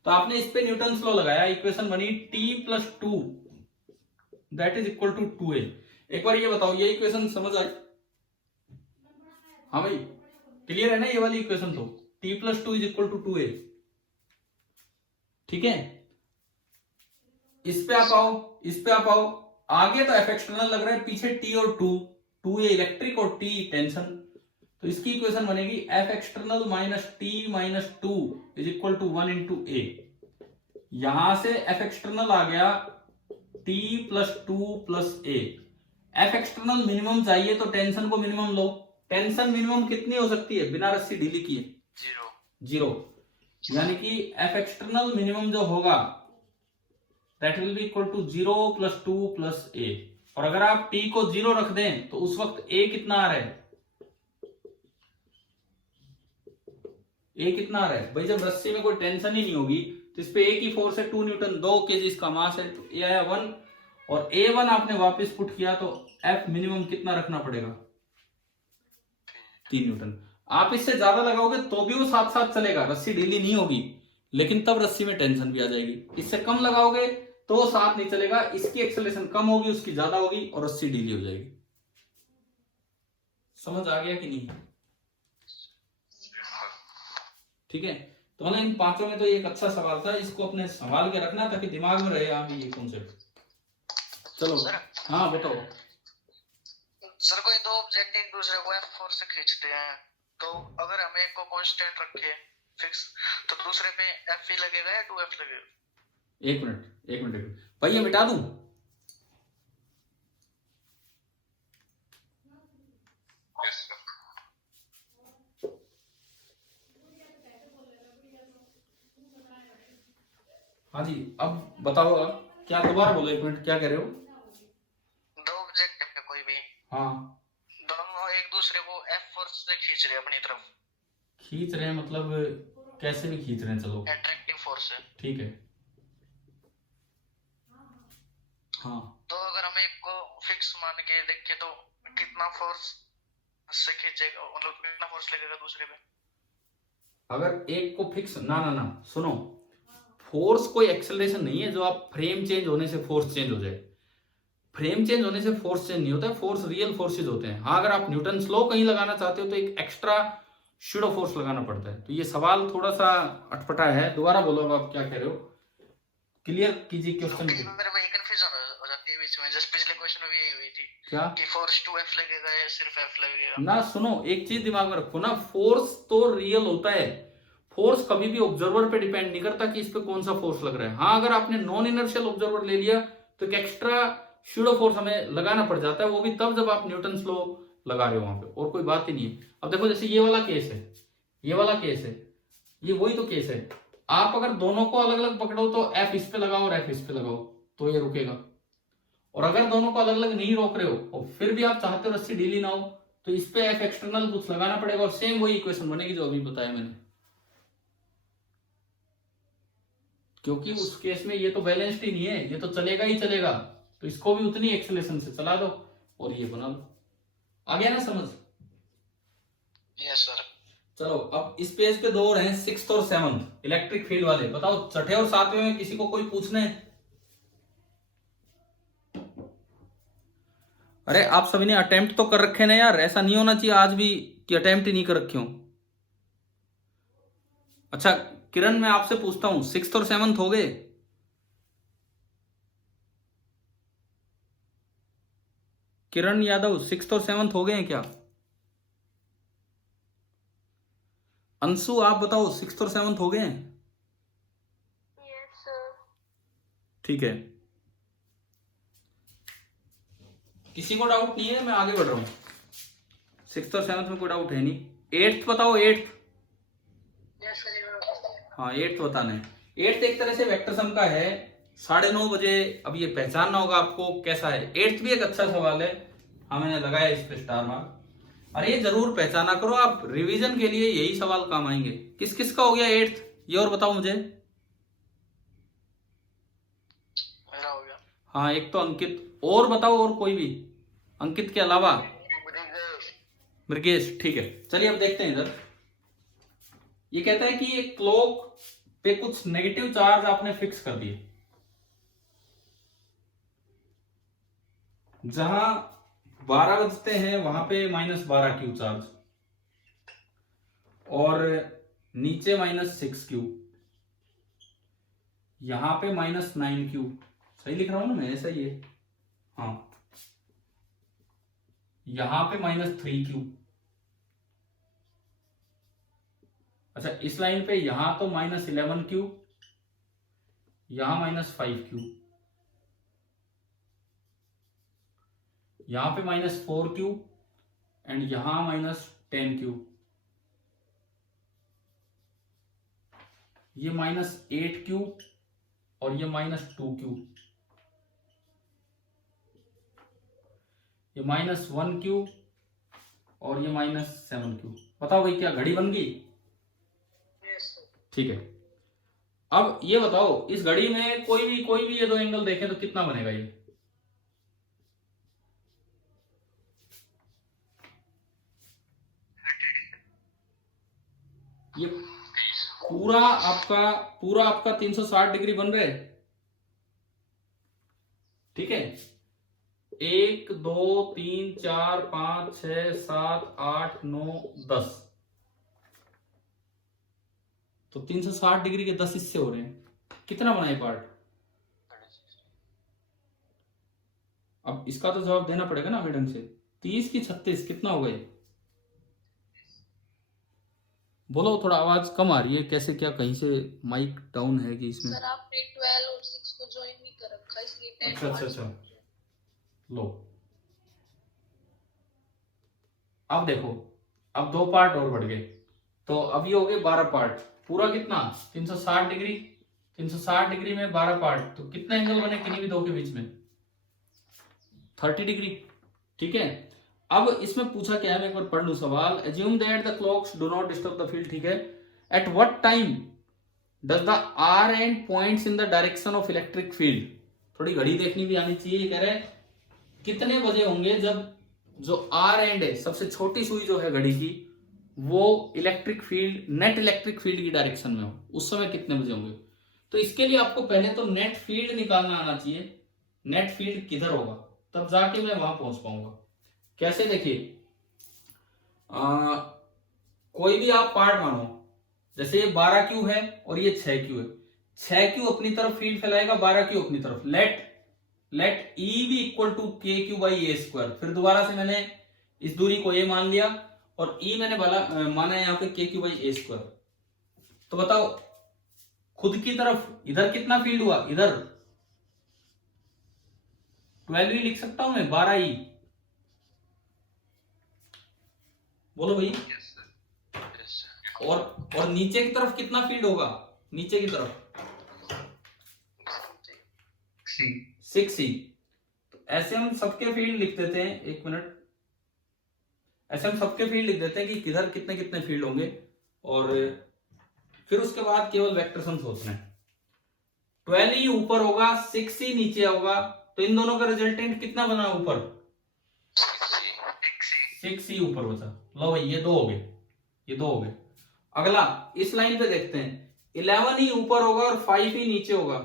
तो आपने इस पे न्यूटन लॉ लगाया, इक्वेशन बनी T+2 that is equal to 2A। एक बार ये बताओ, ये इक्वेशन समझ आई? हाँ भाई, क्लियर है ना ये वाली इक्वेशन? तो T+2 is equal to 2A। ठीक है, इस पे आप आओ। आगे तो एफ एक्सटर्नल लग रहा है, पीछे T और 2A इलेक्ट्रिक और T टेंशन। तो इसकी इक्वेशन बनेगी F external -T-2 is equal to 1 into A। यहां से एफ एक्सटर्नल आ गया T+2+A। एफ एक्सटर्नल मिनिमम चाहिए तो टेंशन को मिनिमम लो। टेंशन मिनिमम कितनी हो सकती है बिना रस्सी ढीली किए? 0। यानी कि एफ एक्सटर्नल मिनिमम जो होगा that will be equal to 0 + 2 + a। और अगर आप t को 0 रख दें तो उस वक्त a कितना आ रहा है, a कितना आ रहा है भाई। जब रस्सी में कोई टेंशन ही नहीं होगी तो इस पे a की फोर्स है 2 न्यूटन, 2 केजी इसका मास है, तो a आया 1 और a1 आपने वापस पुट किया तो F मिनिमम कितना रखना पड़ेगा, 3 न्यूटन। आप इससे ज्यादा लगाओगे तो भी वो साथ साथ चलेगा, रस्सी ढीली नहीं होगी, लेकिन तब रस्सी में टेंशन भी आ जाएगी। इससे कम लगाओगे तो वो साथ नहीं चलेगा, इसकी एक्सेलरेशन कम होगी, उसकी ज्यादा होगी और रस्सी ढीली हो जाएगी। समझ आ गया कि नहीं? ठीक है, तो ना इन पांचों में तो एक अच्छा सवाल था, इसको अपने संभाल के रखना ताकि दिमाग में रहे आप ये कॉन्सेप्ट। चलो सर, हाँ बताओ। सर कोई दो ऑब्जेक्ट एक दूसरे को F फोर्स से खींचते हैं, तो अगर हम एक को कांस्टेंट रखे फिक्स, तो दूसरे पे F ही लगेगा या 2F लगेगा? एक मिनट भाई, ये मिटा दूं? Yes, sir. हाँ जी, अब बताओ आप क्या, दोबारा बोलो, एक मिनट, क्या कह रहे हो? दो ऑब्जेक्ट है कोई भी, हाँ, दोनों एक दूसरे को F फोर्स से खींच रहे हैं अपनी तरफ, खींच रहे हैं मतलब कैसे भी खींच रहे हैं, चलो अट्रैक्टिव फोर्स है। ठीक है। हाँ, तो अगर हम एक को फिक्स मान के देखें तो कितना फोर्स से खींचेगा, मतलब कितना फोर्स लगेगा दूसरे पे? अगर एक को फिक्स, ना सुनो, फोर्स कोई एक्सेलरेशन नहीं है जो आप फ्रेम चेंज होने से फोर्स चेंज हो जाए। फ्रेम चेंज होने से फोर्स चेंज नहीं होता है, फोर्स रियल फोर्सेज होते हैं। हाँ, अगर आप न्यूटन लॉ कहीं लगाना चाहते हो तो एक एक्स्ट्रा शूडो फोर्स लगाना पड़ता है। तो ये सवाल थोड़ा सा अटपटा है, दोबारा बोलो अब आप क्या कह रहे हो, क्लियर कीजिए क्वेश्चन को। मेरे को कंफ्यूजन हो जाती है बीच में, जैसे पिछले क्वेश्चन में भी यही हुई थी क्या कि फोर्स 2F लगेगा या सिर्फ F लगेगा। ना, सुनो एक चीज दिमाग में रखो ना, फोर्स तो रियल होता है, फोर्स कभी भी ऑब्जर्वर पे डिपेंड नहीं करता कि इस पे कौन सा फोर्स लग रहा है। हाँ, अगर आपने नॉन इनर्शियल ऑब्जर्वर ले लिया तो एक एक्स्ट्रा शूडो फोर्स हमें लगाना पड़ जाता है, वो भी तब जब आप न्यूटन लॉ लगा रहे हो वहां पे, और कोई बात ही नहीं है। अब देखो जैसे ये वाला केस है, ये वाला केस है, ये वही तो केस है। आप अगर दोनों को अलग अलग पकड़ो तो F इस पे लगाओ और F इस पे लगाओ तो ये रुकेगा, और अगर दोनों को अलग अलग नहीं रोक रहे हो और फिर भी आप चाहते हो रस्सी ढीली ना हो तो इस पे F एक्सटर्नल कुछ लगाना पड़ेगा और सेम वही इक्वेशन बनेगी जो अभी बताया मैंने, क्योंकि उस केस में ये तो बैलेंस्ड ही नहीं है, ये तो चलेगा ही चलेगा, तो इसको भी उतनी एक्सेलरेशन से चला दो और ये बना लो। आ गया ना समझ? Yes sir. चलो अब इस पेज पे दो और हैं, 6th और 7th इलेक्ट्रिक फील्ड वाले। बताओ छठे और 7वें में किसी को कोई पूछने? अरे आप सभी ने अटेम्प्ट तो कर रखे ना यार, ऐसा नहीं होना चाहिए आज भी कि अटेम्प्ट ही नहीं कर रखे हो। अच्छा किरण, मैं आपसे पूछता हूं 6th और 7th हो गए? किरण यादव 6th और 7th हो गए हैं क्या? अंशु आप बताओ 6th और 7th हो गए हैं? Yes sir. ठीक है, किसी को डाउट नहीं है, मैं आगे बढ़ रहा हूं। 6th और 7th में कोई डाउट है नहीं। 8th बताओ, 8th। Yes sir. हाँ 8th बताना है। 8th एक तरह से वेक्टर सम का है, 9:30 बजे। अब ये पहचानना होगा आपको कैसा है। 8th भी एक अच्छा सवाल है, हाँ मैंने लगाया इस पे स्टार मार्क। अरे ये जरूर पहचाना करो आप, रिवीजन के लिए यही सवाल काम आएंगे। किस किस का हो गया 8th, ये और बताओ मुझे। मेरा हो गया। हाँ एक तो अंकित, और बताओ और कोई भी अंकित के अलावा? मृगेश, ठीक है। चलिए अब देखते हैं इधर। ये कहता है कि ये क्लॉक पे कुछ नेगेटिव चार्ज आपने फिक्स कर दिए, जहां 12 बजते हैं वहां पे -12 क्यू चार्ज, और नीचे -6 क्यू, यहां पे -9 क्यू। सही लिख रहा हूं ना मैं? ऐसा ही है, हाँ। यहां पे -3 क्यू। अच्छा इस लाइन पे यहां तो -11 क्यू, यहां -5 क्यू, यहां पे -4 क्यू एंड यहां -10 क्यू, ये -8 क्यू और ये -2q, ये -1q और ये -7q। बताओ भाई क्या घड़ी बन गई? Yes, sir. ठीक है। अब ये बताओ इस घड़ी में कोई भी ये दो एंगल देखें तो कितना बनेगा ये? ये पूरा आपका 360 डिग्री बन रहा है। ठीक है, 1 2 3 4 5 6 7 8 9 10, तो 360 डिग्री के 10 हिस्से हो रहे हैं। कितना बना ये पार्ट? अब इसका तो जवाब देना पड़ेगा ना मैडम से। 30 की 36 कितना हो गए? बोलो, थोड़ा आवाज कम आ रही है। कैसे, क्या कहीं से माइक डाउन है कि इसमें? सर आपने 12 और 6 को ज्वाइन नहीं कर रखा इसलिए 10 अच्छा। लो, अब देखो, अब 2 पार्ट और बढ़ गए, तो अब ये हो गए 12 पार्ट। पूरा कितना? 360 डिग्री। 360 डिग्री में 12 पार्ट, तो कितने एंगल बने किन्हीं भी दो के बीच में? 30 डिग्री। ठीक है, अब इसमें पूछा क्या है, मैं एक बार पढ़ लूं सवाल। Assume that the clocks do not disturb the field. ठीक है, at what time does the R end points in the direction of electric field. थोड़ी घड़ी देखनी भी आनी चाहिए। ये कह रहे हैं कितने बजे होंगे जब जो आर एंड है, सबसे छोटी सुई जो है घड़ी की, वो electric field, net electric field की डायरेक्शन में हो, उस समय कितने बजे होंगे। तो इसके लिए आपको पहले तो नेट फील्ड निकालना आना चाहिए। नेट फील्ड किधर होगा, तब जाके मैं वहां पहुंच पाऊंगा। कैसे? देखिए, कोई भी आप पार्ट मानो, जैसे ये 12q है और ये 6q है। 6q अपनी तरफ फील्ड फैलाएगा, 12q अपनी तरफ। लेट E भी इक्वल टू KQ/A²। फिर दोबारा से मैंने इस दूरी को A मान लिया और E मैंने माना यहाँ पे KQ/A²। तो बताओ खुद की तरफ इधर कितना फील्ड हुआ? इधर 12E लिख सकता हूं मैं, 12E। बोलो भाई। और नीचे की तरफ कितना फील्ड होगा? नीचे की तरफ 6E। तो ऐसे हम सबके फील्ड लिख देते हैं, एक मिनट, ऐसे हम सबके फील्ड लिख देते हैं कि किधर कितने कितने फील्ड होंगे, और फिर उसके बाद केवल वेक्टर सम सोचना है। 12E ऊपर होगा, 6E नीचे होगा, तो इन दोनों का रिजल्टेंट कितना बना? ऊपर 6E ऊपर बचा। लो भाई, ये 2 हो गए, ये 2 हो गए। अगला इस लाइन पे देखते हैं, 11E ऊपर होगा और 5E नीचे होगा,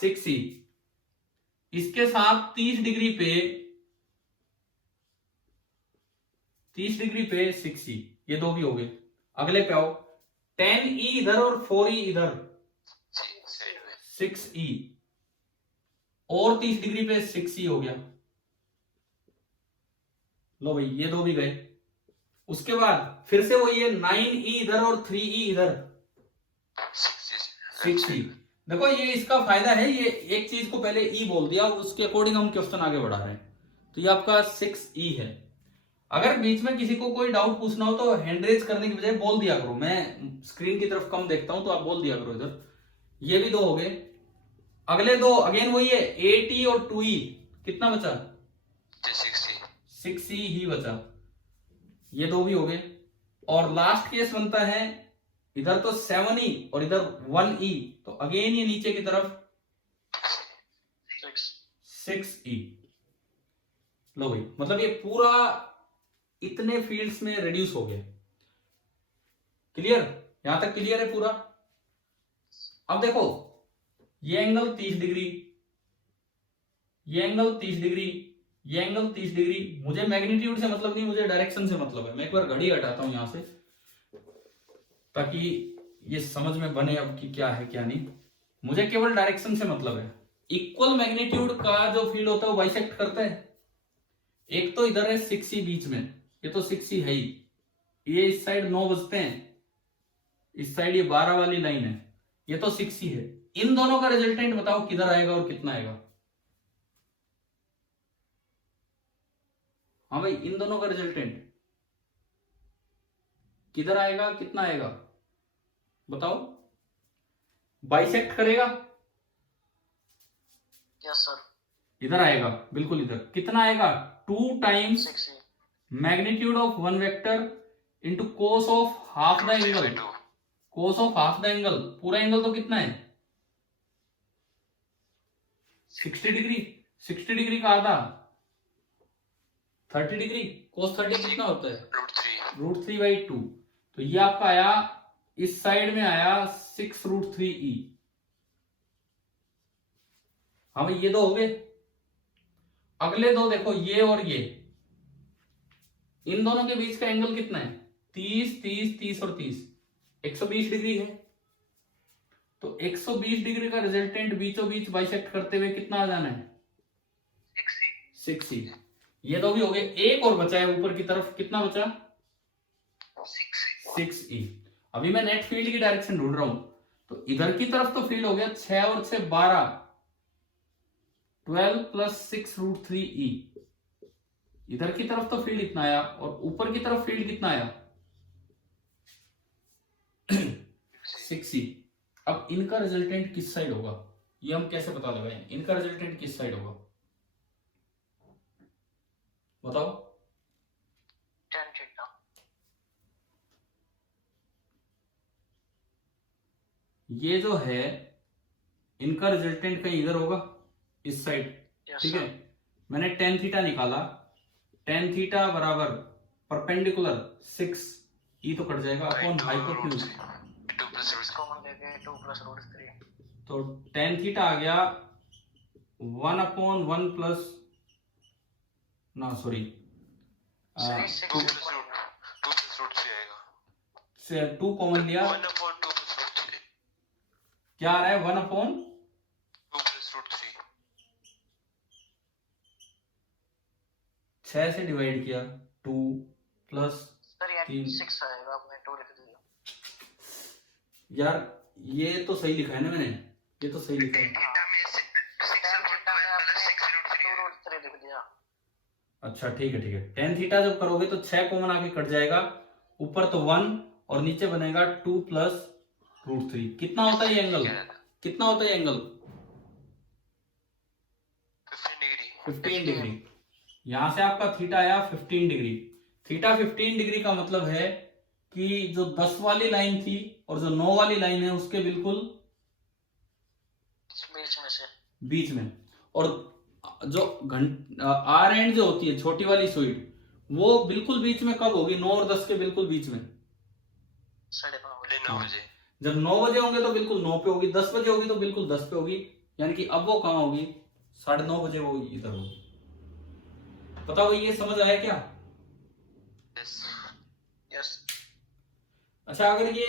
6E। इसके साथ 30 डिग्री पे 6E, ये 2 भी हो गए। अगले पे आओ, 10E इधर और 4E इधर, 6E और 30 डिग्री पे 6E हो गया। लो भाई, ये 2 भी गए। उसके बाद फिर से वही है, 9E इधर और 3E इधर, 6E। देखो ये इसका फायदा है, ये एक चीज को पहले E बोल दिया, उसके अकॉर्डिंग हम क्वेश्चन आगे बढ़ा रहे हैं। तो ये आपका 6E है। अगर बीच में किसी को कोई डाउट पूछना हो तो हैंड रेज करने की बजाय बोल दिया करो। मैं स्क्रीन की तरफ कम देखता हूं तो आप बोल दिया करो इधर। ये भी 2 हो गए। अगले 2 अगेन वही है, 8E और 2E। कितना बचा? 6E ही बचा। ये 2 भी हो गए। और लास्ट केस बनता है, इधर तो 7E और इधर 1E, तो अगेन ये नीचे की तरफ 6E। लो भाई, मतलब ये पूरा इतने फील्ड्स में रिड्यूस हो गया। क्लियर? यहां तक क्लियर है पूरा? अब देखो, ये एंगल 30 डिग्री, ये एंगल 30 डिग्री, ये एंगल 30 डिग्री। मुझे मैग्नीट्यूड से मतलब नहीं, मुझे डायरेक्शन से मतलब है। मैं एक बार घड़ी हटाता हूं यहां से, ताकि ये समझ में बने अब कि क्या है क्या नहीं। मुझे केवल डायरेक्शन से मतलब है। इक्वल मैग्नीट्यूड का जो फील्ड होता है वो बाइसेक्ट करता है। एक तो इधर है 6E बीच में, ये तो 6E है ही। ये इस साइड 9 बजते हैं, इस साइड ये 12 वाली लाइन है, ये तो 6E है। इन दोनों का रिजल्टेंट बताओ किधर आएगा और कितना आएगा? हाँ भाई, इन दोनों का रिजल्टेंट किधर आएगा, कितना आएगा बताओ? बाइसेक्ट करेगा, यस सर। इधर आएगा, बिल्कुल इधर। कितना आएगा? 2 times 6 E magnitude of one vector into cos of half the angle. Cos of half the angle, पूरा एंगल तो कितना है? 60 डिग्री। 60 डिग्री का आधा 30 डिग्री। कोस 30 कितना होता है? √3/2। तो ये आपका आया, इस साइड में आया 6√3e। हाँ भाई, ये दो हो गए। अगले दो देखो, ये और ये, इन दोनों के बीच का एंगल कितना है? 30, 30, 30 और 30, 120 डिग्री है। तो 120 डिग्री का रिजल्टेंट बीचों बीच बाइसेक्ट करते हुए कितना आ जाना है? 6e। ये दो भी हो गए। एक और बचा है ऊपर की तरफ, कितना बचा? 6e। अभी मैं नेट फील्ड की डायरेक्शन ढूंढ रहा हूं। तो इधर की तरफ तो फील्ड हो गया 6 और 6 12, 12 प्लस 6√3e। इधर की तरफ तो फील्ड इतना आया, और ऊपर की तरफ फील्ड कितना आया? 6e। अब इनका रिजल्टेंट किस साइड होगा, ये हम कैसे पता लगाएं? इनका रिजल्टेंट किस साइड होगा बताओ? tan theta. ये जो है, इनका रिजल्टेंट कहीं इधर होगा, इस साइड। यस ठीक है, सर। मैंने tan थीटा निकाला। tan थीटा बराबर परपेंडिकुलर 6, ई तो कट जाएगा, अपॉन हाइपोटेन्यूज। कॉमन लेके 2 + √3। तो tan थीटा आ गया 1/1 प्लस, ना सॉरी, 2 + 2 कॉमन लिया, क्या आ रहा है? 1/2 6 से डिवाइड किया, 2 प्लस सर यहाँ 3। 6 आएगा, आपने 2 लिख दिया। यार ये तो सही लिखा है ना मैंने, ये तो सही लिखा है। tan थीटा में आपने 2√3 लिख दिया। अच्छा ठीक है, ठीक है। tan थीटा जब करोगे तो 6 कॉमन आके कट जाएगा, ऊपर तो 1 और नीचे बनेगा 2 प्लस √3। कितना होता है ये एंगल? कितना होता है ये एंगल? 15 डिग्री। यहां से आपका थीटा आया 15 डिग्री। थीटा 15 डिग्री का मतलब है कि जो 10 वाली लाइन थी और जो 9 वाली लाइन है उसके बिल्कुल बीच में से। बीच में। और जो आर एंड जो होती है छोटी वाली सुई, वो बिल्कुल बीच में कब होगी? 9 और 10 के बिल्कुल बीच में। 9:30 बजे। जब 9 बजे होंगे तो बिल्कुल 9 पे होगी, 10 बजे होगी तो बिल्कुल 10 पे होगी। यानी कि अब वो कहाँ होगी? 9:30 बजे वो इधर होगी। बताओ ये समझ आया क्या? यस। अच्छा, अगर ये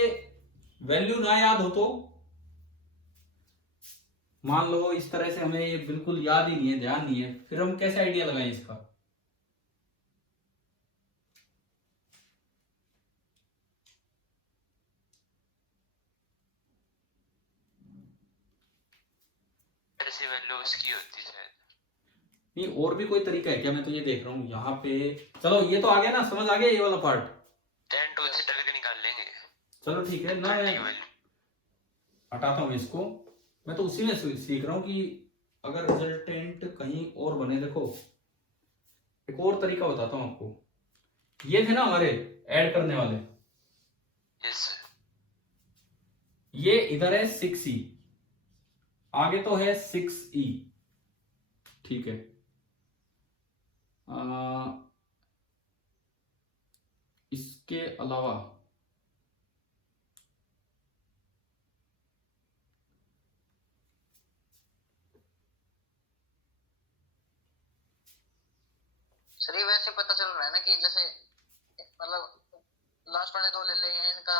वैल्यू ना याद हो तो मान लो इस तरह से हमें ये बिल्कुल याद ही नहीं है, ध्यान नहीं है, फिर हम कैसे आइडिया लगाएं इसका? ऐसी वैल्यू उसकी होती है शायद। नहीं, और भी कोई तरीका है क्या? मैं तो ये देख रहा हूँ यहाँ पे। चलो ये तो आ गया ना, समझ आ गया ये वाला पार्ट। tan 2 से डर के निकाल लेंगे। चलो ठीक है ना, मैं हटाता हूँ इसको। मैं तो उसी में सीख रहा हूँ कि अगर रिजल्टेंट कहीं और बने। देखो एक और तरीका बताता हूँ आपको। ये थे ना हमारे ऐड करने वाले, यस सर। ये इधर है 6e, आगे तो है 6e। ठीक है, इसके अलावा सर ये वैसे पता चल रहा है ना कि जैसे मतलब लास्ट वाले 2 ले ले, इनका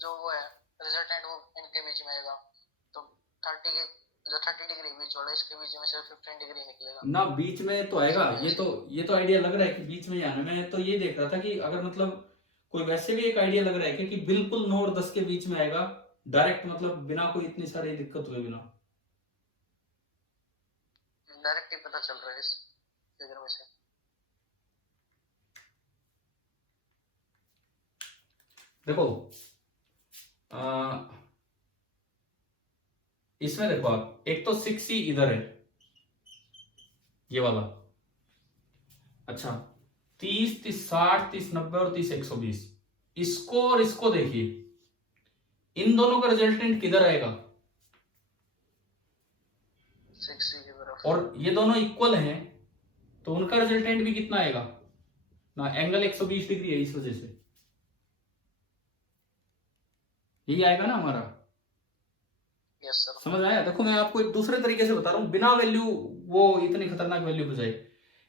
जो वो है रिजल्टेंट वो इनके बीच में आएगा। तो 30 के जो 30 डिग्री बीच वाला, इसके बीच में सिर्फ 15 डिग्री निकलेगा ना, बीच में तो आएगा। ये तो आइडिया लग रहा है कि बीच में ही आना। मैं तो ये देख रहा था कि अगर मतलब कोई वैसे भी एक आइडिया लग रहा है कि बिल्कुल 9 और 10 के बीच में आएगा डायरेक्ट, मतलब बिना कोई इतनी सारी दिक्कत हुए बिना। डायरेक्ट ही पता चल रहा है इस फिगर में से। देखो इसमें देखो आप, एक तो 6C इधर है, ये वाला। अच्छा, 30, 30, 60, 30, 90 और 30, 120, इसको और इसको देखिए, इन दोनों का रिजल्टेंट किधर आएगा? 6C की तरफ। और ये दोनों इक्वल हैं, तो उनका रिजल्टेंट भी कितना आएगा ना? एंगल 120 डिग्री है, इस वजह से यही आएगा ना हमारा। Yes sir. समझ आया? देखो मैं आपको एक दूसरे तरीके से बता रहा हूं, बिना वैल्यू वो इतनी खतरनाक वैल्यू बजाए।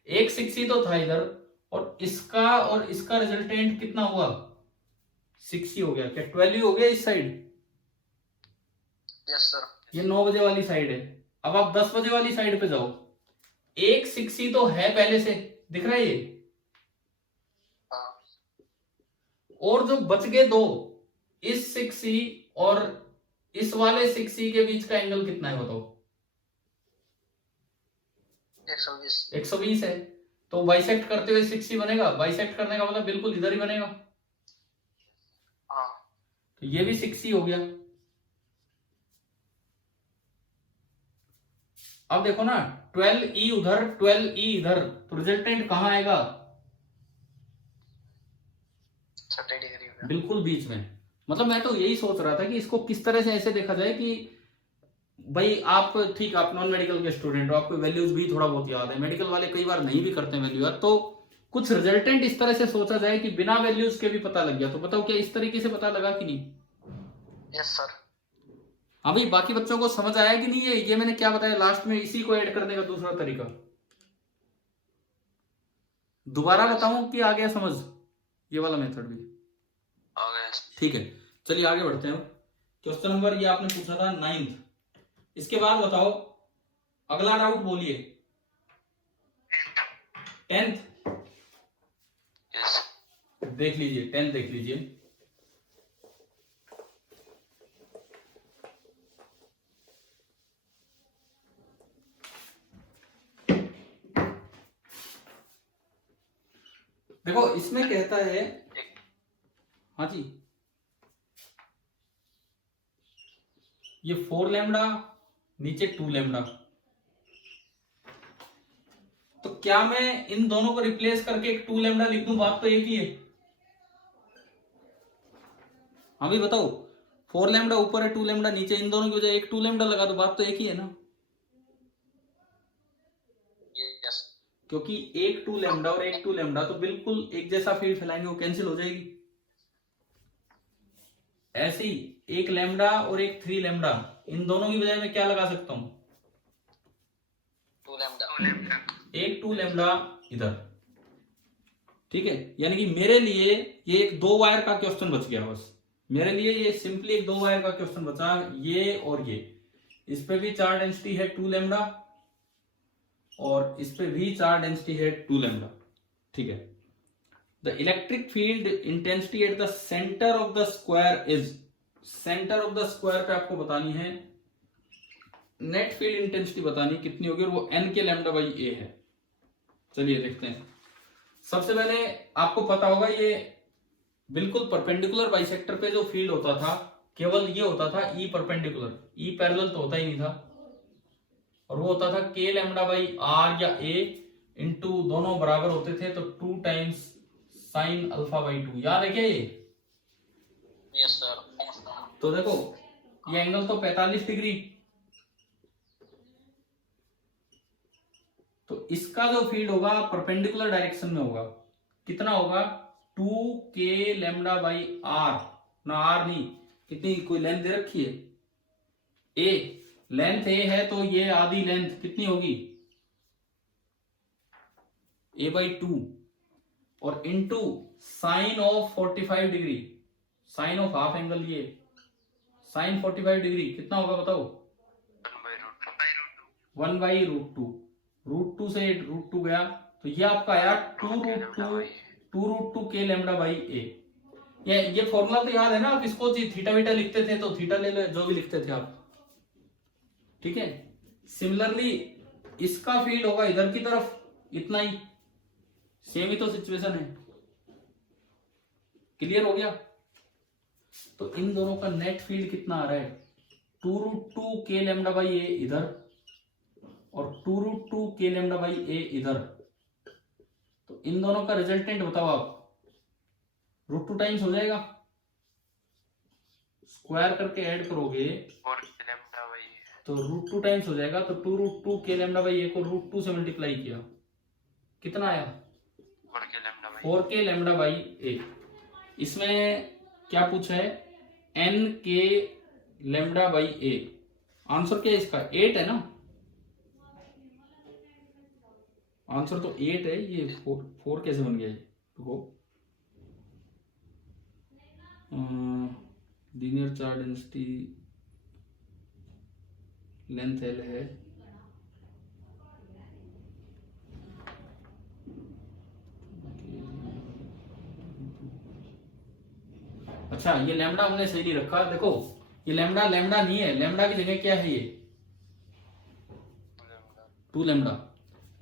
एक 6C तो था इधर, और इसका रिजल्टेंट कितना हुआ? 6C हो गया। क्या 12 हो गया इस साइड? Yes sir. ये 9 बजे वाली साइड है। अब आप 10 बजे वाली साइड पे जाओ, एक 6C तो है पहले से, दिख रहा है ये, हाँ। और जो बच गए दो, इस 6C और इस वाले 6C के बीच का एंगल कितना है बताओ? 120। 120 है। तो बाइसेक्ट करते हुए 6C बनेगा। बाइसेक्ट करने का मतलब बिल्कुल इधर ही बनेगा। हाँ। तो ये भी 6C हो गया। अब देखो ना, 12E उधर, 12E इधर, तो रिजल्टेंट कहां आएगा? 30 डिग्री पे। बिल्कुल बीच में। मतलब मैं तो यही सोच रहा था कि इसको किस तरह से ऐसे देखा जाए कि भाई आप ठीक, आप नॉन मेडिकल के स्टूडेंट हो, आपको वैल्यूज भी थोड़ा बहुत याद है, मेडिकल वाले कई बार नहीं भी करते हैं वैल्यू याद, तो कुछ रिजल्टेंट इस तरह से सोचा जाए कि बिना वैल्यूज के भी पता लग गया। तो बताओ क्या इस तरीके से पता लगा कि नहीं? Yes sir. हाँ भाई, बाकी बच्चों को समझ आया कि नहीं? ये मैंने क्या बताया लास्ट में, इसी को ऐड करने का दूसरा तरीका दोबारा बताऊं कि आ गया समझ? ये वाला मेथड भी आ गया। ठीक है। चलिए आगे बढ़ते हैं। क्वेश्चन नंबर ये आपने पूछा था 9th। इसके बाद बताओ अगला डाउट बोलिए। 10th yes. देख लीजिए, 10th देख लीजिए। देखो इसमें कहता है, हाँ जी, ये 4 लैम्डा, नीचे 2 लैम्डा। तो क्या मैं इन दोनों को रिप्लेस करके एक 2 लैम्डा लिख दूं? बात तो एक ही है। हाँ भाई बताओ, 4 लैम्डा ऊपर है, 2 लैम्डा नीचे, इन दोनों की वजह एक 2 लैम्डा लगा दो, बात तो एक ही है ना। यस। क्योंकि एक 2 लैम्डा और एक 2 लैम्डा तो बिल्कुल एक जैसा फील्ड फैलाएंगे, वो कैंसिल हो जाएगी। ऐसे ही एक लैम्डा और एक 3 लैम्डा, इन दोनों की बजाय मैं क्या लगा सकता हूं? 2 लैम्डा। एक 2 लैम्डा इधर, ठीक है। यानी कि मेरे लिए ये एक 2 वायर का क्वेश्चन बच गया बस। मेरे लिए ये सिंपली एक 2 वायर का क्वेश्चन बचा, ये और ये। इस पे भी चार्ज डेंसिटी है 2 लैम्डा, और इस पे भी चार्ज डेंसिटी है 2 लैम्डा, ठीक है। The electric field intensity at the centre of the square is, centre of the square पे आपको बतानी है नेट फील्ड इंटेंसिटी, बतानी कितनी होगी, और वो n के लैम्डा बाई a है। चलिए देखते हैं। सबसे पहले आपको पता होगा ये बिल्कुल परपेंडिकुलर बाइसेक्टर पे जो फील्ड होता था, केवल ये होता था E परपेंडिकुलर, E पैरेलल तो होता ही नहीं था, और वो होता था k लैम्डा बाई r या a इंटू, दोनों बराबर होते थे तो 2 टाइम्स साइन अल्फा बाई 2। याद है क्या ये? Yes sir. तो देखो ये एंगल तो 45 डिग्री, तो इसका जो फील्ड होगा परपेंडिकुलर डायरेक्शन में होगा। कितना होगा? 2k लैम्डा बाई r, ना r नहीं, कितनी कोई लेंथ दे रखी है a, लेंथ a है तो ये आधी लेंथ कितनी होगी? a बाई 2, और into sine of 45 degree, sine of half angle, ये साइन 45 डिग्री कितना होगा बताओ? 1 बाई रूट टू। रूट 2 से रूट 2 गया, तो ये आपका आया 2 रूट 2 के लैम्डा बाई ए। ये फॉर्मूला तो याद है ना? आप इसको थीटा वीटा लिखते थे तो थीटा ले लो, जो भी लिखते थे आप, ठीक है। सिमिलरली इसका फील्ड होगा इधर की तरफ, इतना ही, सेम ही तो सिचुएशन है। क्लियर हो गया? तो इन दोनों का नेट फील्ड कितना आ रहा है? 2√2 k लैम्डा बाई ए इधर और 2√2 k लैम्डा बाई ए इधर, तो इन दोनों का रिजल्टेंट बताओ आप। √2 टाइम्स हो जाएगा, स्क्वायर करके ऐड करोगे 4 लैम्डा बाई तो √2 टाइम्स हो जाएगा। तो 2√2 k लैम्डा बाई ए को √2 से मल्टीप्लाई किया, कितना आया? 4 lambda by 4k lambda by A. इसमें क्या पूछा है? n k lambda by A. Answer क्या है इसका? 8 है ना, आंसर तो 8 है। ये 4 कैसे बन गया? देखो linear charge density length L है, अच्छा ये लैम्डा हमने सही नहीं रखा। देखो ये लैम्डा लैम्डा नहीं है, लैम्डा की जगह क्या है? ये 2 लैम्डा,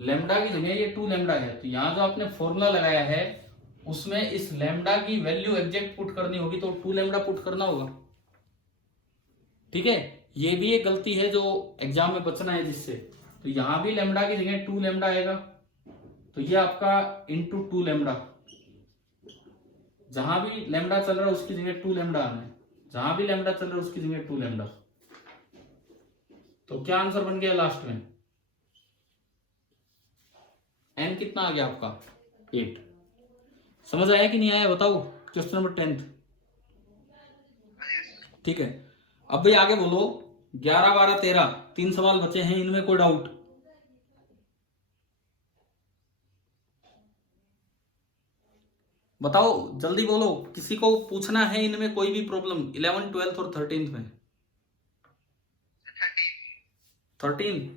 लैम्डा की जगह ये 2 लैम्डा है। तो यहाँ जो आपने फॉर्मूला लगाया है उसमें इस लैम्डा की वैल्यू एग्जैक्ट पुट करनी होगी, तो 2 लैम्डा पुट करना होगा। ठीक है, ये भी एक गलती है जो एग्जाम में बचना है जिससे। तो यहां भी लैम्डा की जगह 2 लैम्डा आएगा, तो ये आपका इंटू 2 लैम्डा। जहां भी लैम्डा चल रहा है उसकी जगह 2 लैम्डा आना है, जहां भी लैम्डा चल रहा है उसकी जगह 2 लैम्डा। तो क्या आंसर बन गया लास्ट में? एन कितना आ गया आपका? 8। समझ आया कि नहीं आया बताओ? Question number 10। ठीक है, अब भाई आगे बोलो। 11, 12, 13 3 सवाल बचे हैं, इनमें कोई डाउट? बताओ जल्दी बोलो, किसी को पूछना है इनमें कोई भी प्रॉब्लम? 11, 12 और 13 में? 13।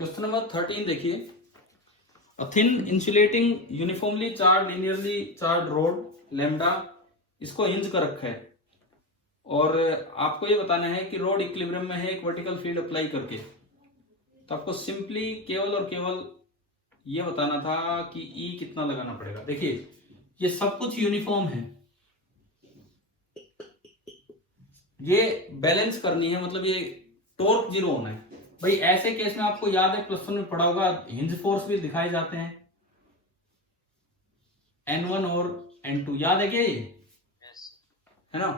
क्वेश्चन नंबर 13 देखिए। A thin insulating uniformly charged linearly charged rod lambda, इसको हिंज कर रखा है और आपको ये बताना है कि रोड इक्विलिब्रियम में है एक वर्टिकल फील्ड अप्लाई करके। तो आपको सिंपली केवल और केवल ये बताना था कि E कितना लगाना पड़ेगा। देखिए ये सब कुछ यूनिफॉर्म है, ये बैलेंस करनी है, मतलब ये टॉर्क 0 होना है। भाई ऐसे केस में आपको याद है +1 में पढ़ा होगा, हिंज फोर्स भी दिखाए जाते हैं, N1 और N2, याद है क्या? ये है ना,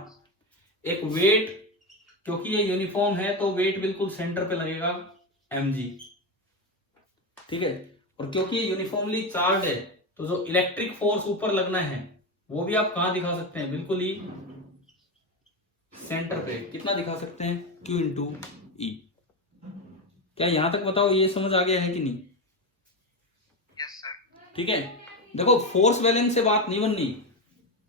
एक वेट, क्योंकि ये यूनिफॉर्म है तो वेट बिल्कुल सेंटर पे लगेगा mg। ठीक है, और क्योंकि ये यूनिफॉर्मली चार्ज है तो जो इलेक्ट्रिक फोर्स ऊपर लगना है वो भी आप कहां दिखा सकते हैं? बिल्कुल ही सेंटर पे। कितना दिखा सकते हैं? Q इंटू ई। क्या यहां तक बताओ ये समझ आ गया है कि नहीं? Yes sir. ठीक है, देखो फोर्स बैलेंस से बात नहीं बननी,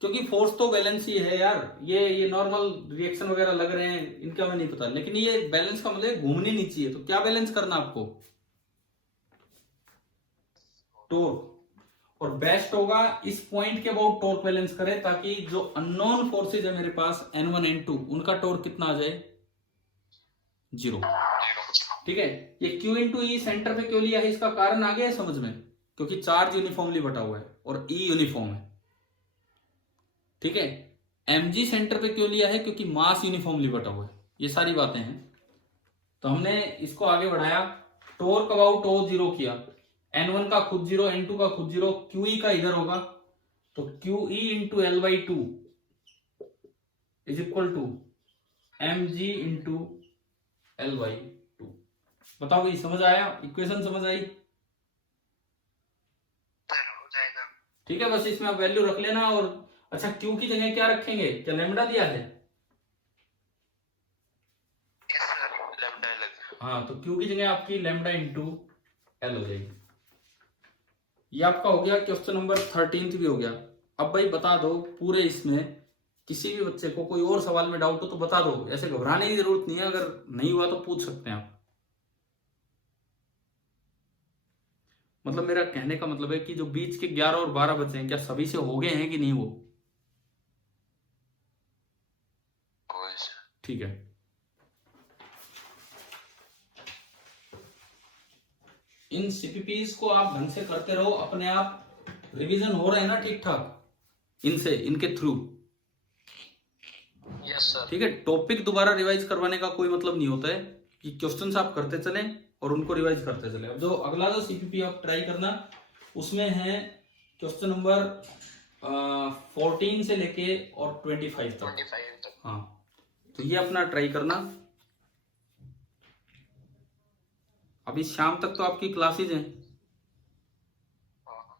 क्योंकि फोर्स तो बैलेंस ही है यार। ये नॉर्मल रिएक्शन वगैरह लग रहे हैं, इनका हमें नहीं पता, लेकिन ये बैलेंस का मतलब घूमनी नहीं चाहिए। तो क्या बैलेंस करना आपको? टॉर्क। और बेस्ट होगा इस पॉइंट के अबाउट टॉर्क बैलेंस करें, ताकि जो अननोन फोर्सेज है मेरे पास N1 N2, उनका टॉर्क कितना आ जाए? 0। ठीक है, ये Q इंटू ई सेंटर पे क्यों लिया है इसका कारण आ गया है समझ में? क्योंकि चार्ज यूनिफॉर्मली बटा हुआ है और E यूनिफॉर्म है। ठीक है, mg सेंटर पे क्यों लिया है? क्योंकि मास यूनिफॉर्मली बटा हुआ है। ये सारी बातें हैं, तो हमने इसको आगे बढ़ाया, टॉर्क अबाउट O 0 किया, N1 का खुद 0, N2 का खुद 0, QE का इधर होगा, तो QE into L/2 is equal to mg into L/2। बताओ भाई समझ आया? इक्वेशन समझ आई? हो जाएगा। ठीक है, बस इसमें आप वैल्यू रख लेना। और अच्छा Q की जगह क्या रखेंगे? क्या लैम्डा दिया है? Yes sir. लैम्डा अलग। हाँ, तो Q की जगह आपकी लैम्डा इंटू L हो जाएगी। ये आपका हो गया क्वेश्चन नंबर 13 भी हो गया। अब भाई बता दो पूरे इसमें किसी भी बच्चे को कोई और सवाल में डाउट हो तो बता दो, ऐसे घबराने की जरूरत नहीं है, अगर नहीं हुआ तो पूछ सकते हैं आप। मतलब मेरा कहने का मतलब है कि जो बीच के 11 और 12 बचे हैं, क्या सभी से हो गए हैं कि नहीं? वो ओके सर। ठीक है। इन सीपीपीज को आप ढंग से करते रहो, अपने आप रिवीजन हो रहे हैं ना ठीक ठाक इनसे, इनके थ्रू। Yes sir. ठीक है, टॉपिक दोबारा रिवाइज करवाने का कोई मतलब नहीं होता है, कि क्वेश्चंस आप करते चलें और उनको रिवाइज करते चलें। अब जो अगला जो सीपीपी आप ट्राई करना, उसमें है क्वेश्चन नंबर 14 से लेके और 25 तक। 25 तक। हाँ, तो ये अपना ट्राई करना। अभी शाम तक तो आपकी क्लासेज हैं। हाँ।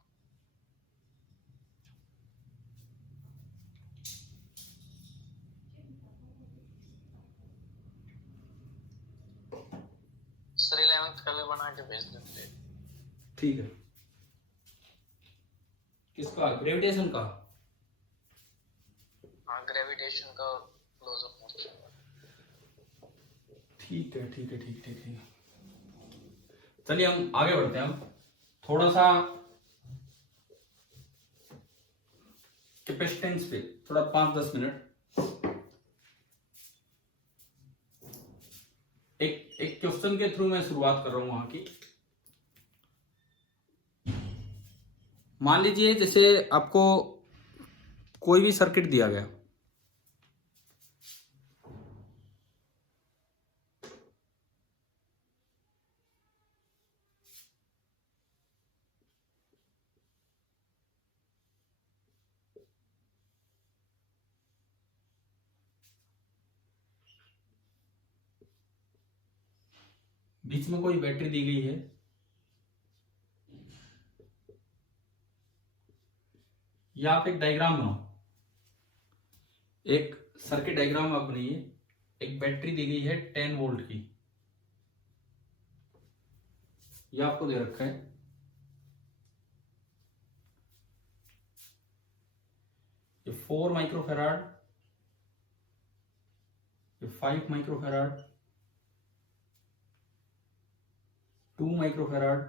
सर 11th कल बना के भेज देते। ठीक है। किसका? ग्रेविटेशन का? हाँ, ग्रेविटेशन का और लॉज ऑफ मोशन का। ठीक है, ठीक है, ठीक, ठीक, ठीक। चलिए हम आगे बढ़ते हैं। हम थोड़ा सा कैपेसिटेंस पे थोड़ा 5-10 मिनट एक क्वेश्चन के थ्रू मैं शुरुआत कर रहा हूं वहां की। मान लीजिए जैसे आपको कोई भी सर्किट दिया गया, बीच में कोई बैटरी दी गई है, या आप एक डायग्राम बनाओ, एक सर्किट डायग्राम आप बनाइए। एक बैटरी दी गई है 10 वोल्ट की, यह आपको दे रखा है। ये 4 माइक्रोफेराड, ये 5 माइक्रोफेराड, 2 माइक्रोफेराड,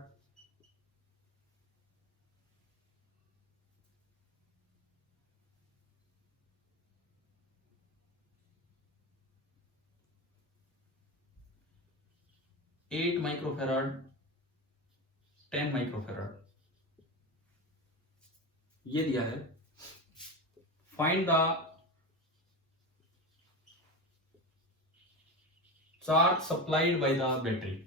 8 माइक्रोफेराड, 10 माइक्रोफेराड, ये दिया है। Find the charge supplied by the battery.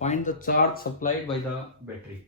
Find the charge supplied by the battery.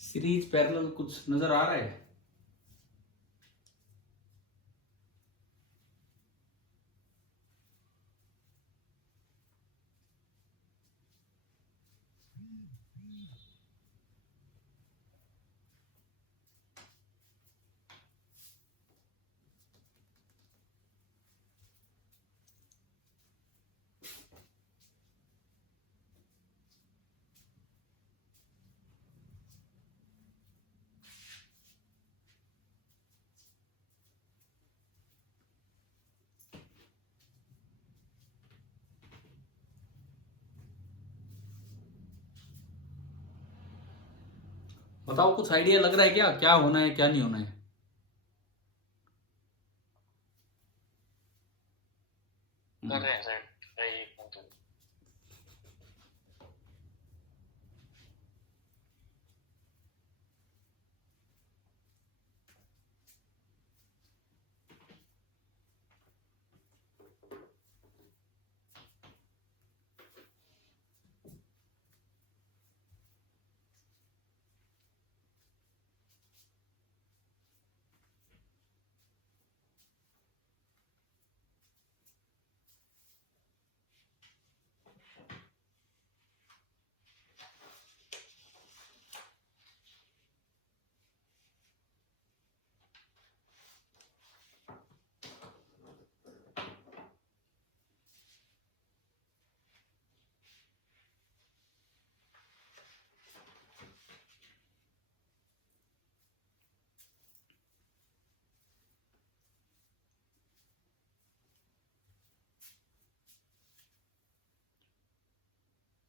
Series parallel कुछ नजर आ रहा है? बताओ, कुछ आइडिया लग रहा है क्या, क्या होना है क्या नहीं होना है? कर रहे हैं सर।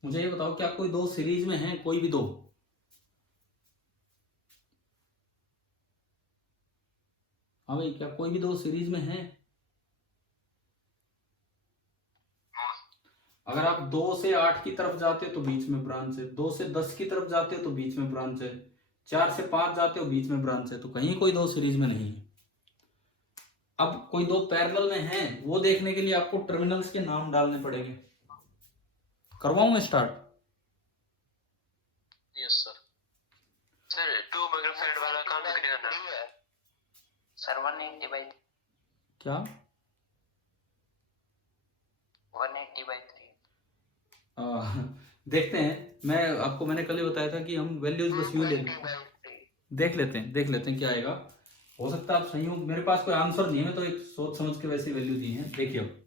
मुझे ये बताओ क्या कोई दो सीरीज में है, कोई भी दो? हाँ भाई, क्या कोई भी दो सीरीज में है? अगर आप 2 से 8 की तरफ जाते हो तो बीच में ब्रांच है, 2 से 10 की तरफ जाते हो तो बीच में ब्रांच है, 4 से 5 जाते हो बीच में ब्रांच है, तो कहीं कोई दो सीरीज में नहीं है। अब कोई दो पैरेलल में है, वो देखने के लिए आपको टर्मिनल्स के नाम डालने पड़ेंगे। करवाऊं मैं start? Yes sir. Sir 2 microfarad वाला काम कैसे करना? सर 180/3 क्या? 180/3 देखते हैं। मैंने कल ही बताया था कि हम वैल्यूज बस यूं ले लें। देख लेते हैं क्या आएगा। हो सकता है आप सही हो, मेरे पास कोई आंसर नहीं है, मैं तो एक सोच समझ के वैसी वैल्यू दी है। देखिए अब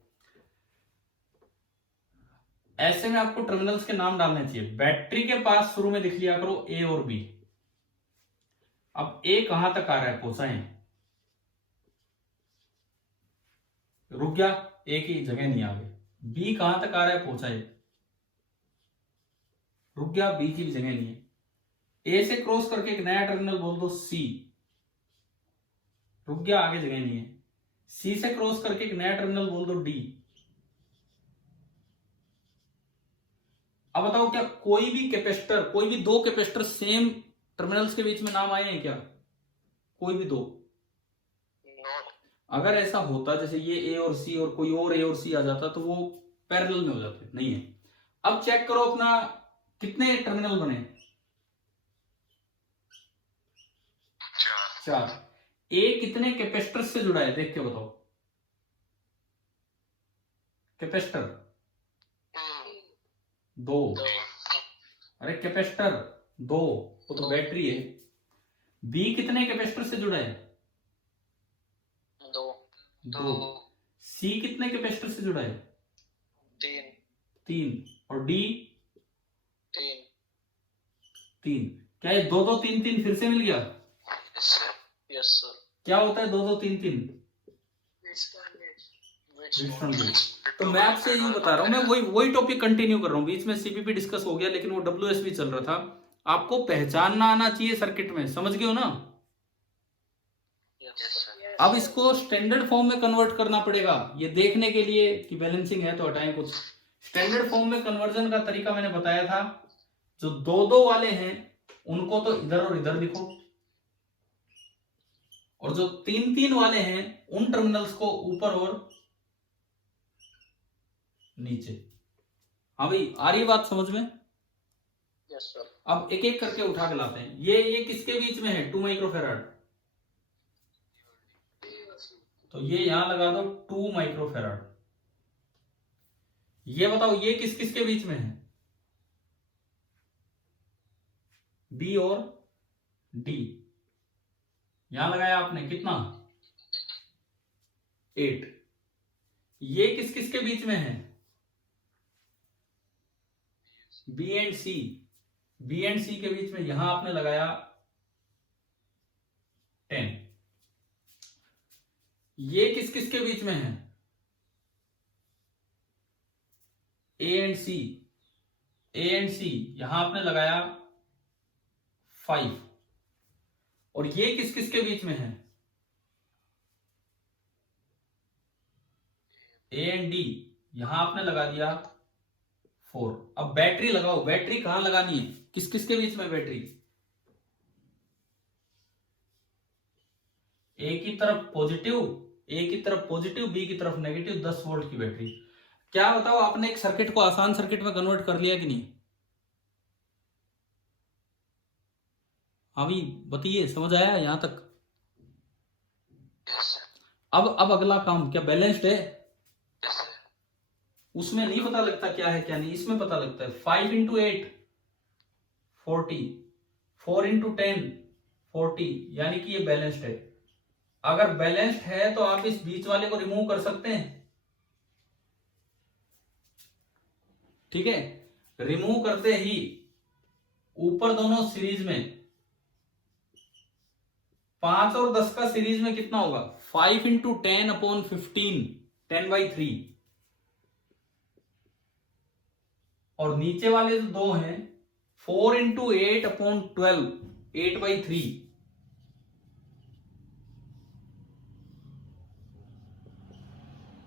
ऐसे में आपको टर्मिनल्स के नाम डालने चाहिए। बैटरी के पास शुरू में लिख लिया करो ए और बी। अब ए कहां तक आ रहा है, पहुंचाएं, रुक गया, ए की जगह नहीं आ गई। बी कहां तक आ रहा है, पहुंचाए, रुक गया, बी की भी जगह नहीं है। ए से क्रॉस करके एक नया टर्मिनल बोल दो सी, रुक गया, आगे जगह नहीं है। सी से क्रॉस करके एक नया टर्मिनल बोल दो डी। अब बताओ क्या कोई भी कैपेसिटर, कोई भी दो कैपेसिटर सेम टर्मिनल्स के बीच में नाम आए हैं क्या? कोई भी दो? अगर ऐसा होता जैसे ये ए और सी और कोई और ए और सी आ जाता तो वो पैरेलल में हो जाते, नहीं है। अब चेक करो अपना कितने टर्मिनल बने, 4। ए कितने कैपेसिटर से जुड़ा है देख के बताओ। कैपेसिटर 2, अरे कैपेसिटर 2, वो तो बैटरी है। बी कितने कैपेसिटर से जुड़ा है, 2। सी कितने कैपेसिटर से जुड़ा है, 3। और डी 3। क्या ये 2 2 3 3 फिर से मिल गया? Yes sir. क्या होता है 2 2 3 3? तो मैं आपसे यूं बता रहा हूं, मैं वही टॉपिक कंटिन्यू कर रहा हूं। बीच में सीपीपी डिस्कस हो गया, लेकिन वो डब्ल्यूएसबी चल रहा था। आपको पहचानना आना चाहिए सर्किट में, समझ गए हो ना? अब इसको स्टैंडर्ड फॉर्म में कन्वर्ट करना पड़ेगा, ये देखने के लिए कि बैलेंसिंग है तो हटाएं कुछ। स्टैंडर्ड फॉर्म में कन्वर्जन का तरीका मैंने बताया था। जो 2 2 वाले हैं उनको तो इधर और इधर लिखो, और जो 3 3 वाले हैं उन टर्मिनल्स को ऊपर और नीचे। हाँ भाई, आ रही बात समझ में? Yes sir. अब एक एक करके उठा के लाते हैं। ये किसके बीच में है, 2 माइक्रोफेराड, तो ये यहां लगा दो 2 माइक्रोफेराड। ये बताओ ये किस किस के बीच में है, बी और डी। यहां लगाया आपने कितना, 8। ये किस किस के बीच में है, B and C. B and C के बीच में यहां आपने लगाया 10। ये किस किस के बीच में है, A and C. A and सी यहां आपने लगाया 5। और ये किस किस के बीच में है, ए एंड डी। यहां आपने लगा दिया 4। अब बैटरी लगाओ, बैटरी कहां लगानी है, किस किस के बीच में बैटरी, ए की तरफ पॉजिटिव, बी की तरफ नेगेटिव, 10 वोल्ट की बैटरी। क्या बताओ आपने एक सर्किट को आसान सर्किट में कन्वर्ट कर लिया कि नहीं? अभी बताइए, समझ आया यहां तक? अब अगला काम क्या बैलेंस्ड है? उसमें नहीं पता लगता क्या है क्या नहीं, इसमें पता लगता है। 5 × 8 40, 4 × 10 40, यानी कि ये बैलेंस्ड है। अगर बैलेंस्ड है तो आप इस बीच वाले को रिमूव कर सकते हैं, ठीक है। रिमूव करते ही ऊपर दोनों सीरीज में 5 और 10 का सीरीज में कितना होगा, 5 × 10/15, 10/3। और नीचे वाले जो दो हैं 4 इंटू 8/12, 8/3,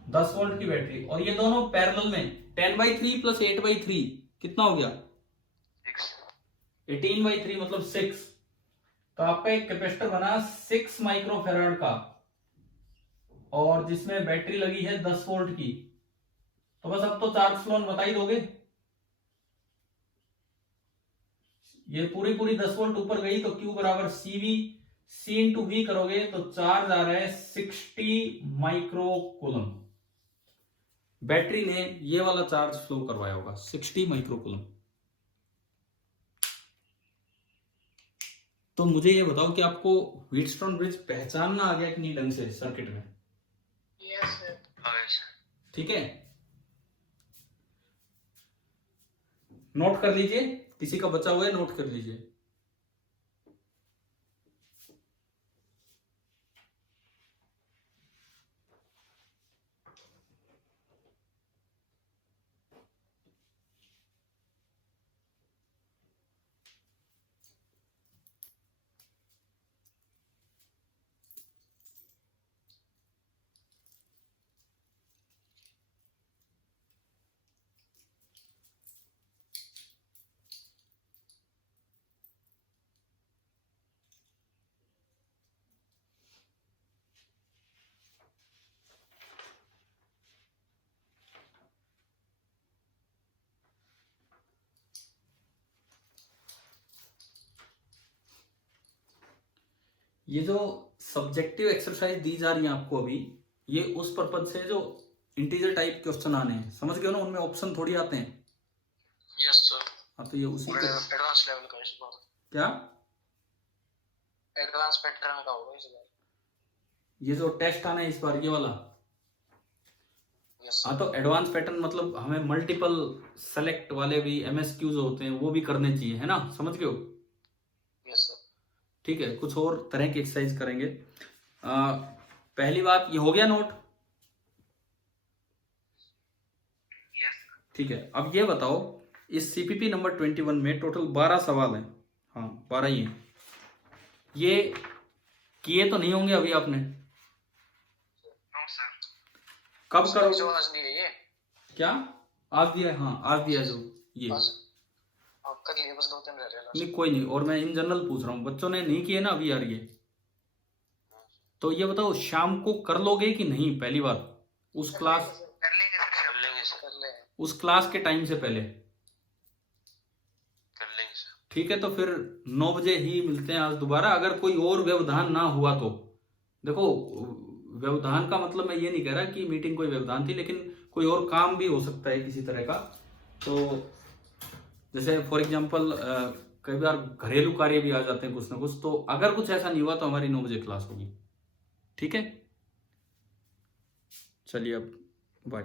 10 वोल्ट की बैटरी, और ये दोनों पैरेलल में 10/3 प्लस 8/3 कितना हो गया? 18/3 मतलब 6। तो आपका एक कैपेसिटर बना 6 माइक्रोफैराड का, और जिसमें बैटरी लगी है 10 वोल्ट की। तो बस अब तो चार्ज फ्लो बता ही दोगे। ये पूरी 10 वोल्ट ऊपर गई तो Q बराबर CV, C इंटू V करोगे तो चार्ज आ रहा है 60 माइक्रो कूलम। बैटरी ने ये वाला चार्ज फ्लो करवाया होगा 60 माइक्रो कूलम। तो मुझे ये बताओ कि आपको व्हीटस्टोन ब्रिज पहचानना आ गया कि नहीं ढंग से सर्किट में? Yes sir. ठीक है, नोट कर लीजिए, किसी का बचा हुआ है नोट कर लीजिए। ये जो सब्जेक्टिव एक्सरसाइज दी जा रही है आपको अभी, ये उस पर्पज से जो इंटीजर टाइप क्वेश्चन आने हैं, समझ गए ना, उनमें ऑप्शन थोड़ी आते हैं। Yes sir. हाँ, तो ये उसी के एडवांस लेवल का इस बार, क्या एडवांस पैटर्न का होगा इस बार। ये जो टेस्ट आना है इस बार, ये वाला। यस हाँ, तो एडवांस पैटर्न मतलब हमें मल्टीपल सेलेक्ट वाले भी MSQs होते हैं, वो भी करने चाहिए, है ना, समझ गए हो? Yes sir. ठीक है, कुछ और तरह की एक्सरसाइज करेंगे। पहली बात, ये हो गया नोट? ठीक है, अब ये बताओ, इस CPP नंबर 21 में टोटल 12 सवाल हैं। हाँ, 12 ही हैं। ये किए तो नहीं होंगे अभी आपने? कब करोगे? जो आज दिए ये क्या आज दिया है? हाँ, आज दिया जो ये आप कर लिए, बस 2-3 रह रहे हैं। नहीं, कोई नहीं, और मैं इन जनरल पूछ रहा हूँ, बच्चों ने नहीं किए ना अभी यार ये। तो ये बताओ, शाम को कर लोगे कि नहीं? पहली बार उस क्लास कर लेंगे सर, कर लेंगे सर, कर लेंगे। उस क्लास के टाइम से पहले कर लेंगे सर। ठीक है, तो फिर 9 बजे ही मिलते हैं आज दोबारा। अगर कोई और व्यवधान ना हुआ तो देखो, व्यवधान का मतलब मैं ये नहीं कह रहा कि मीटिंग कोई व्यवधान थी, लेकिन कोई और काम भी हो सकता है किसी तरह का। तो जैसे फॉर एग्जांपल कई बार घरेलू कार्य भी आ जाते हैं कुछ ना कुछ। तो अगर कुछ ऐसा नहीं हुआ तो हमारी 9 बजे क्लास होगी। ठीक है, चलिए अब बाय।